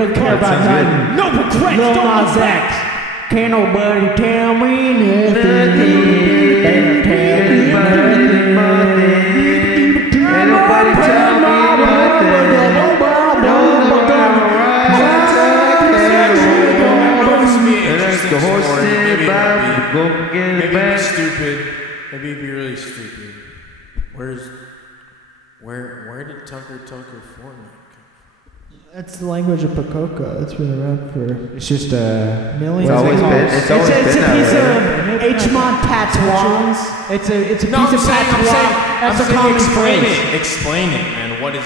don't care about nothing. No regrets. Lil Don't Nas regret. X. Can't nobody tell me nothing. Can't tell me nothing. Ain't nobody tell me nothing. The horse did Bob, go get it Maybe back. be stupid. Maybe be really stupid. Where did Tucker Foreman come? That's the language of Pacoca. It's been around for. It's just millions. It's always been. It's always It's a been that piece way. of HMOD patois. It's a piece of patois. That's a common phrase. Explain it, man. What is?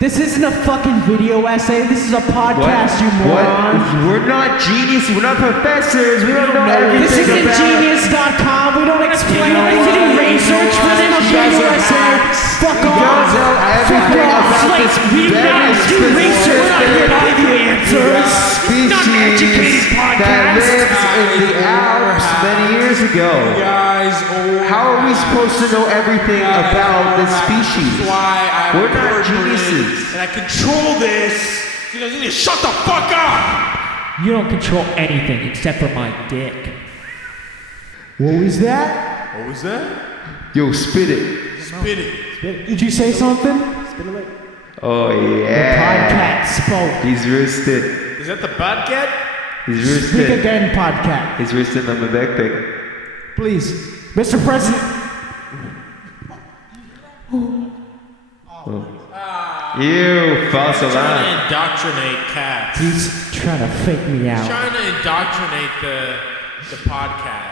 This isn't a fucking video essay. This is a podcast, you moron. We're not geniuses. We're not professors. We don't know This everything isn't about genius.com. We don't explain anything. Research for them. A video essay. Fuck We don't off. know everything about this very specific species that lives in the Alps many years ago. Guys, How are we supposed to know everything about this species? We're not geniuses. and I control this. You guys need to shut the fuck up. You don't control anything except for my dick. What was that? What was that? Yo, spit it. Spit it. Did you say something? Oh The yeah. podcast spoke. He's roasted. Is that the podcast? He's Speak roasted. again, podcast. He's roasted on my backpack. Please. Mr. President. You false Trying alarm. to indoctrinate cats. He's trying to fake me out. Trying to indoctrinate the podcast.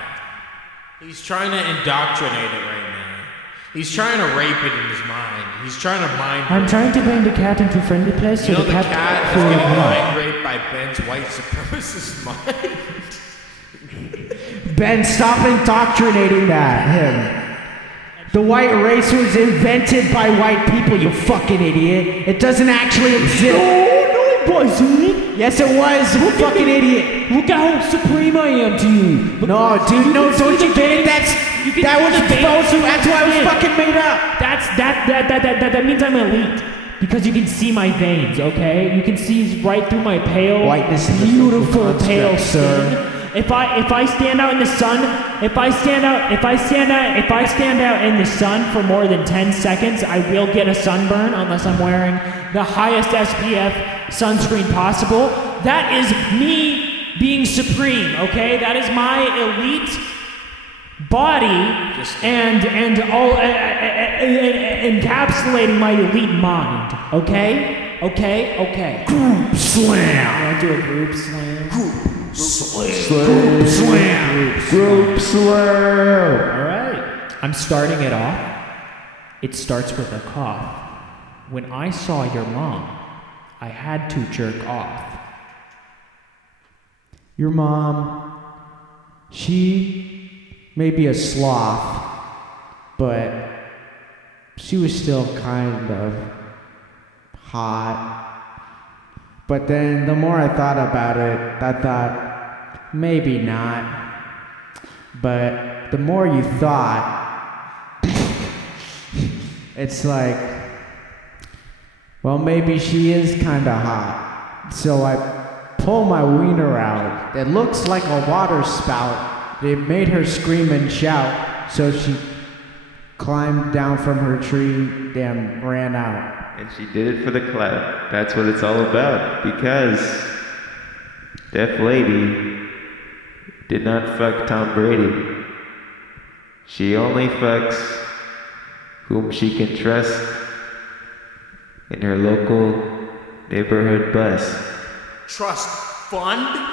He's trying to indoctrinate it right now. He's trying to rape it in his mind. He's trying to mind I'm rape. trying to bring the cat into a friendly place You so know the the cat cat is will getting run. mind raped by Ben's white supremacist mind. Ben, stop indoctrinating him. The white race was invented by white people, you fucking idiot. It doesn't actually exist. No, it wasn't. Yes, it was, you fucking idiot. Look how supreme I am to you. Look, No, dude, no, don't you get it? That was supposed to, that's why it was fucking made up. That means I'm elite. Because you can see my veins, okay? You can see right through my pale, Whiteness is a beautiful social pale construct, skin. sir. If I stand out in the sun, if I stand out in the sun for more than 10 seconds, I will get a sunburn unless I'm wearing the highest SPF sunscreen possible. That is me being supreme, okay? That is my elite body and all encapsulating my elite mind, okay? Group slam. I'll do a group slam. Group slam. All right. I'm starting it off. It starts with a cough. When I saw your mom, I had to jerk off. Your mom, she may be a sloth, but she was still kind of hot. But then the more I thought about it, I thought, maybe not. But the more you thought, it's like, well, maybe she is kind of hot. So I pull my wiener out. It looks like a water spout. It made her scream and shout, so she climbed down from her tree and ran out. And she did it for the clout. That's what it's all about. Because Deaf Lady did not fuck Tom Brady. She only fucks whom she can trust in your local neighborhood bus. Trust fund.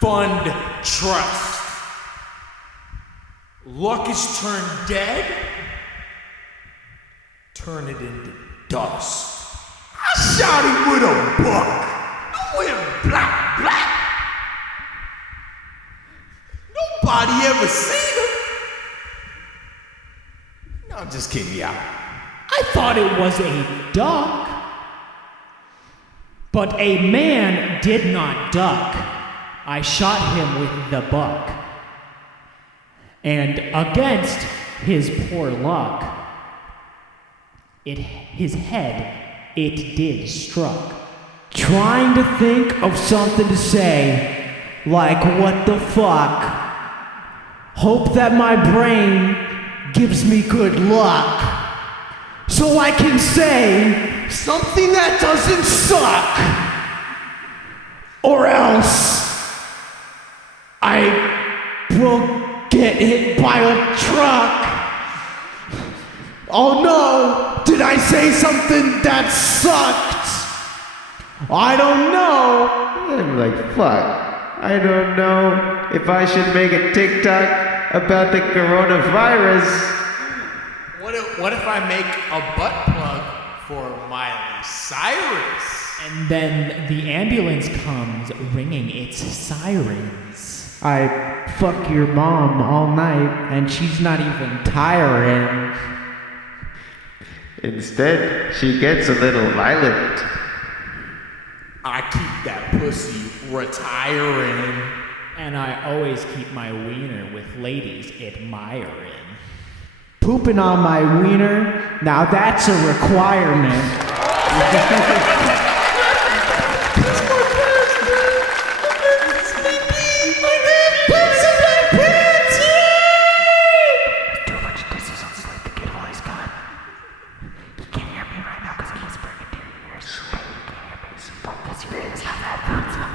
Fund trust. Luck is turned dead. Turn it into dust. I shot him with a buck. I went black. Nobody ever seen him. No, I'm just kidding, yeah. I thought it was a duck. But a man did not duck. I shot him with the buck. And against his poor luck, his head, it did struck. Trying to think of something to say, like what the fuck. Hope that my brain gives me good luck. So I can say something that doesn't suck. Or else I will get hit by a truck. Oh no, did I say something that sucked? I don't know. I'm like, fuck. I don't know if I should make a TikTok about the coronavirus. What if I make a butt plug for Miley Cyrus? And then the ambulance comes ringing its sirens. I fuck your mom all night and she's not even tiring. Instead, she gets a little violent. I keep that pussy retiring. And I always keep my wiener with ladies admiring. Pooping on my wiener, now that's a requirement. Do a bunch of disses on Slate the Kid while he's gone. You can't hear me right now because I'm whispering into your ears. But you can't hear me. Because your ears have headphones on.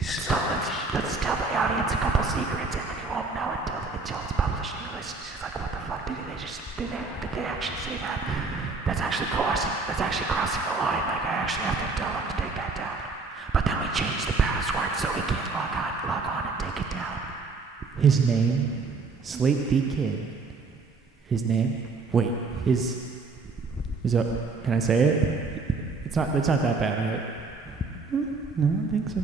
So let's tell the audience a couple secrets and then you won't know until it's published and you listen. It's like, what the fuck? Did they actually say that? That's actually crossing the line. Like, I actually have to tell them to take that down. But then we changed the password so we can't log on and take it down. His name, Slate the Kid. His name? Wait, can I say it? It's not that bad, right? No, I don't think so.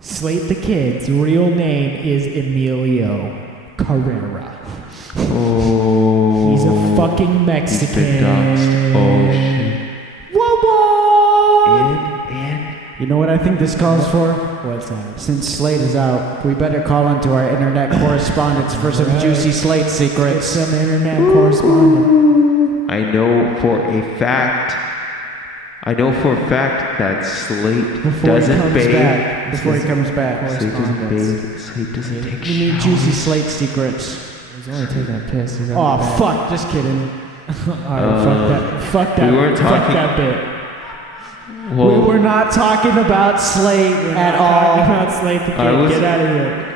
Slate the Kid's real name is Emilio Carrera. Oh. He's a fucking Mexican. He's been doxed. Oh, shit. Whoa! And you know what I think this calls for? What's that? Since Slate is out, we better call into our internet correspondents for some juicy Slate secrets. Some internet correspondent. I know for a fact that Slate doesn't bathe. Before he comes back. Slate doesn't bathe. Slate doesn't take You need juicy Slate secrets. He's only taking a piss. He's Oh, fuck, just kidding. Alright, fuck that. We weren't Fuck talking- that bit. We were not talking about Slate at all. About Slate the Kid. Get out of here.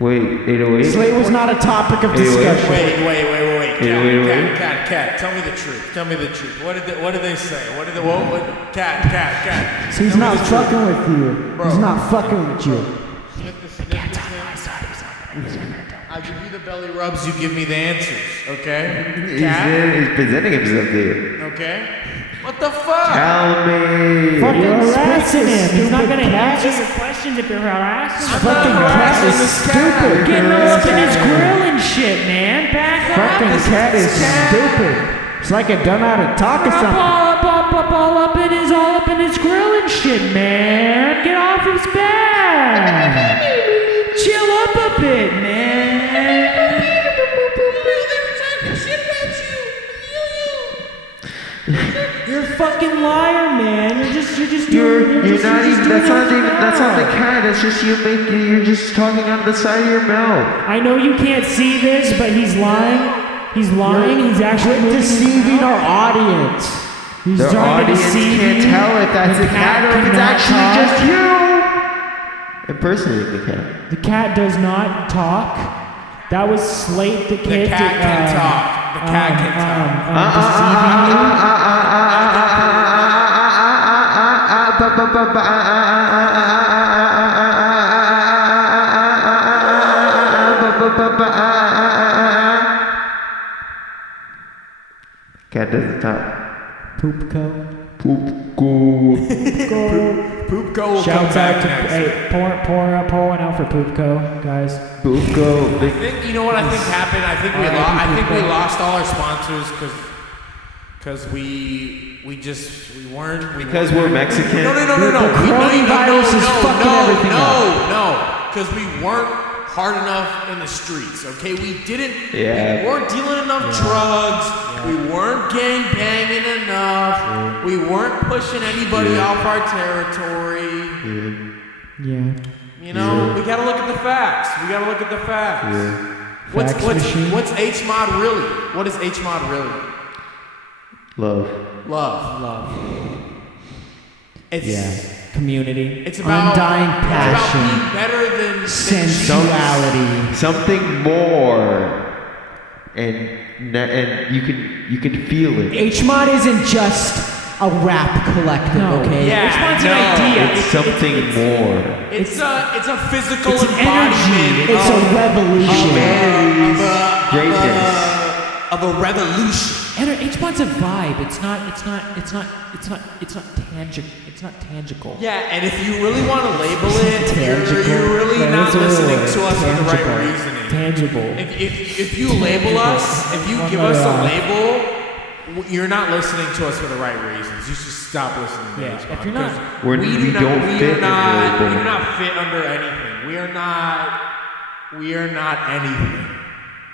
Wait, 808? Slate was not a topic of discussion. Wait. Wait. Cat, tell me the truth. What did they say? Cat. So he's not fucking with you. Bro. He's not fucking with you. I give you the belly rubs, you give me the answers, okay? He's presenting himself to you. Okay? What the fuck? Tell me. You're harassing him. He's not gonna cat. answer your questions if you're harassing him. Fucking cat is stupid. Getting all up in his grill and shit, man. Back up. Fucking cat is stupid. It's like it done how to talk or something. All up in his grill and shit, man. Get off his back. Chill up a bit, man. You're a fucking liar, man. You're just doing. That's not the cat. It's just you're just talking out of the side of your mouth. I know you can't see this, but he's lying. He's lying. He's actually Deceiving our audience. He's The trying to audience deceive can't you. tell if that's The a cat or if it's cannot actually talk. just you. impersonating the cat. The cat does not talk. That was Slate the Kid. The cat can talk. The cat can talk. Cat doesn't talk. Poopco. Poopco will Shout come back out to next. pour one out for Poopco, guguys. Poopco. I think you know what I think happened. I think we lost all our sponsors because we weren't Because we're Mexican. No. The coronavirus is fucking everything up. No, because we weren't hard enough in the streets. Okay, we weren't dealing enough drugs. We weren't gang banging enough. We weren't pushing anybody off our territory. Yeah. You know, we gotta look at the facts. What's HMOD really? What is HMOD really? Love. It's Community. It's about undying passion. It's about being better than Sensuality. Something more. And you can feel it. HMOD isn't just a rap collective, okay? Yeah, HMOD's an idea. It's something more. It's a physical It's an embodiment. energy. It's a revolution. Greatness. Of a revolution. HMOD's a vibe. It's not tangible. Yeah, and if you really want to label it, you're really not listening to us for the right reasoning. Tangible. If you label us, if you give us a label, you're not listening to us for the right reasons. You should stop listening to us. If you're not, We don't fit in the label. We do not fit under anything. We are not anything.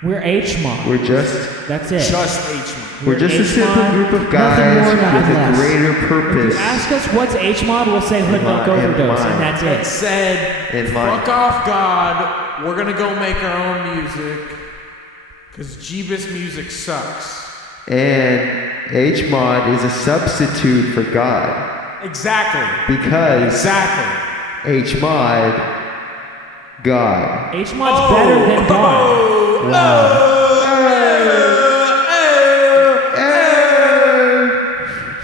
we're HMOD. We're just That's it. Just HMOD. We're just a simple group of nothing guys more, nothing with a less. greater purpose. Ask us what's HMOD, we'll say hood milk overdose, and that's It it. said, In mind. fuck off God, we're gonna go make our own music, cause Jeebus music sucks. And HMOD is a substitute for God. Exactly. Because HMOD, God. HMOD's better than God. Wow.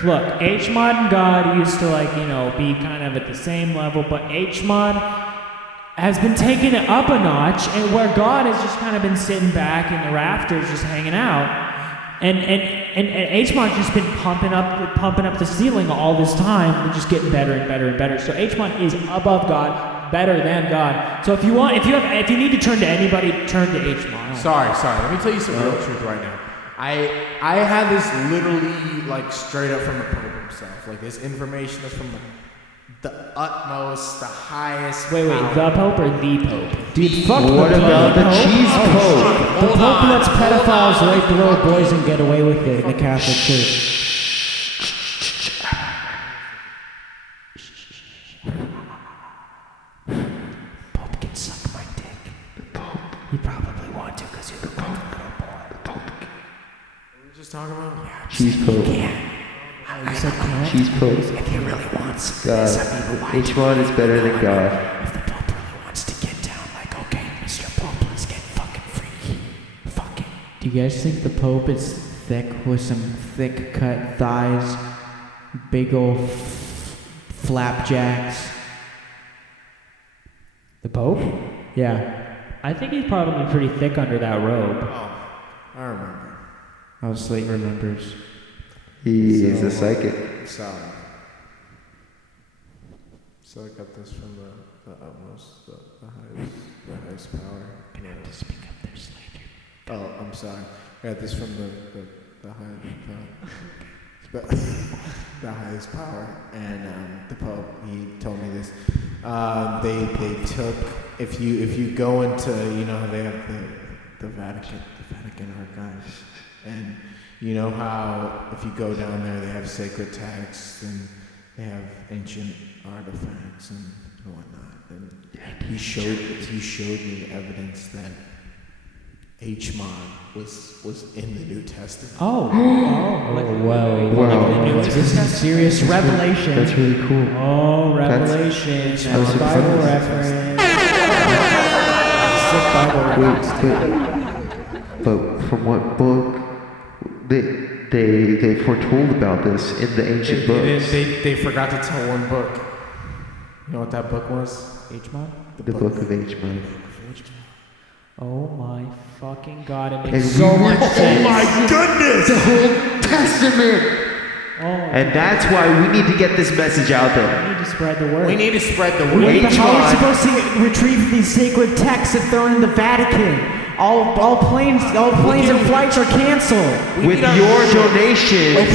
Look, HMOD and God used to be kind of at the same level, but HMOD has been taking it up a notch, and where God has just kind of been sitting back in the rafters just hanging out. And HMOD's just been pumping up the ceiling all this time and just getting better and better and better. So HMOD is above God, better than God. So if you need to turn to anybody, turn to HMOD. Sorry. Let me tell you some real truth right now. I had this literally straight up from the Pope himself. This information is from the utmost, the highest. Wait, the Pope or the Pope? Dude, fuck What the about the Pope. cheese Pope? The Pope lets pedophiles rape little boys and get away with it in the Catholic Church. Pope can suck my dick. You probably want to because you look like a little boy. What were we just talking about? Cheese Pope. You said can't? Cheese Pope. If he really wants, God. some people want to. HMOD is better than God. If the Pope really wants to get down, okay, Mr. Pope, let's get fucking freaky. Fuck it. Do you guys think the Pope is thick with some thick cut thighs, big old flapjacks? The Pope? Yeah. I think he's probably pretty thick under that robe. Oh, I remember. Oh, Slate remembers. He is a psychic. So I got this from the utmost, the highest power. Can I have to speak up there, Slater? Oh, I'm sorry. I got this from the highest power, and the Pope. He told me this. They took if you go into how they have the Vatican archives, and you know how if you go down there they have sacred texts and they have ancient artifacts and whatnot. And he showed me evidence that HMOD was in the New Testament. Wow. This is serious revelation. That's really cool. Oh, Revelation. That's a Bible reference. But from what book? They foretold about this in the ancient books. They forgot to tell one book. You know what that book was? HMOD? The book of HMOD. Oh my fucking god, it And makes so much sense. goodness! The whole Testament! And that's why we need to get this message out there. We need to spread the word. We need to spread the word. But how are we supposed to retrieve these sacred texts if they're in the Vatican? All planes and flights are canceled. With your donations, we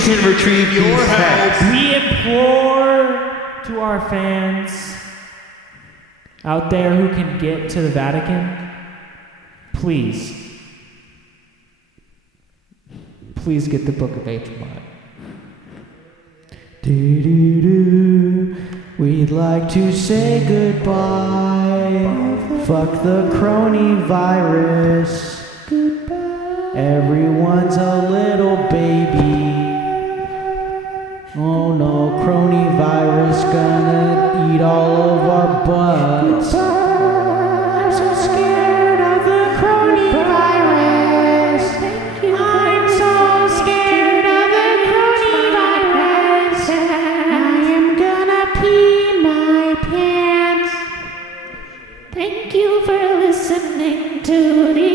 can retrieve these texts. We implore to our fans out there who can get to the Vatican, please get the Book of HMOD. We'd like to say goodbye. Fuck the coronavirus. Everyone's a little baby. Oh no, coronavirus gonna eat all of our butts. I'm so scared of the coronavirus. I'm so scared of the coronavirus. I am gonna pee my pants. Thank you for listening to the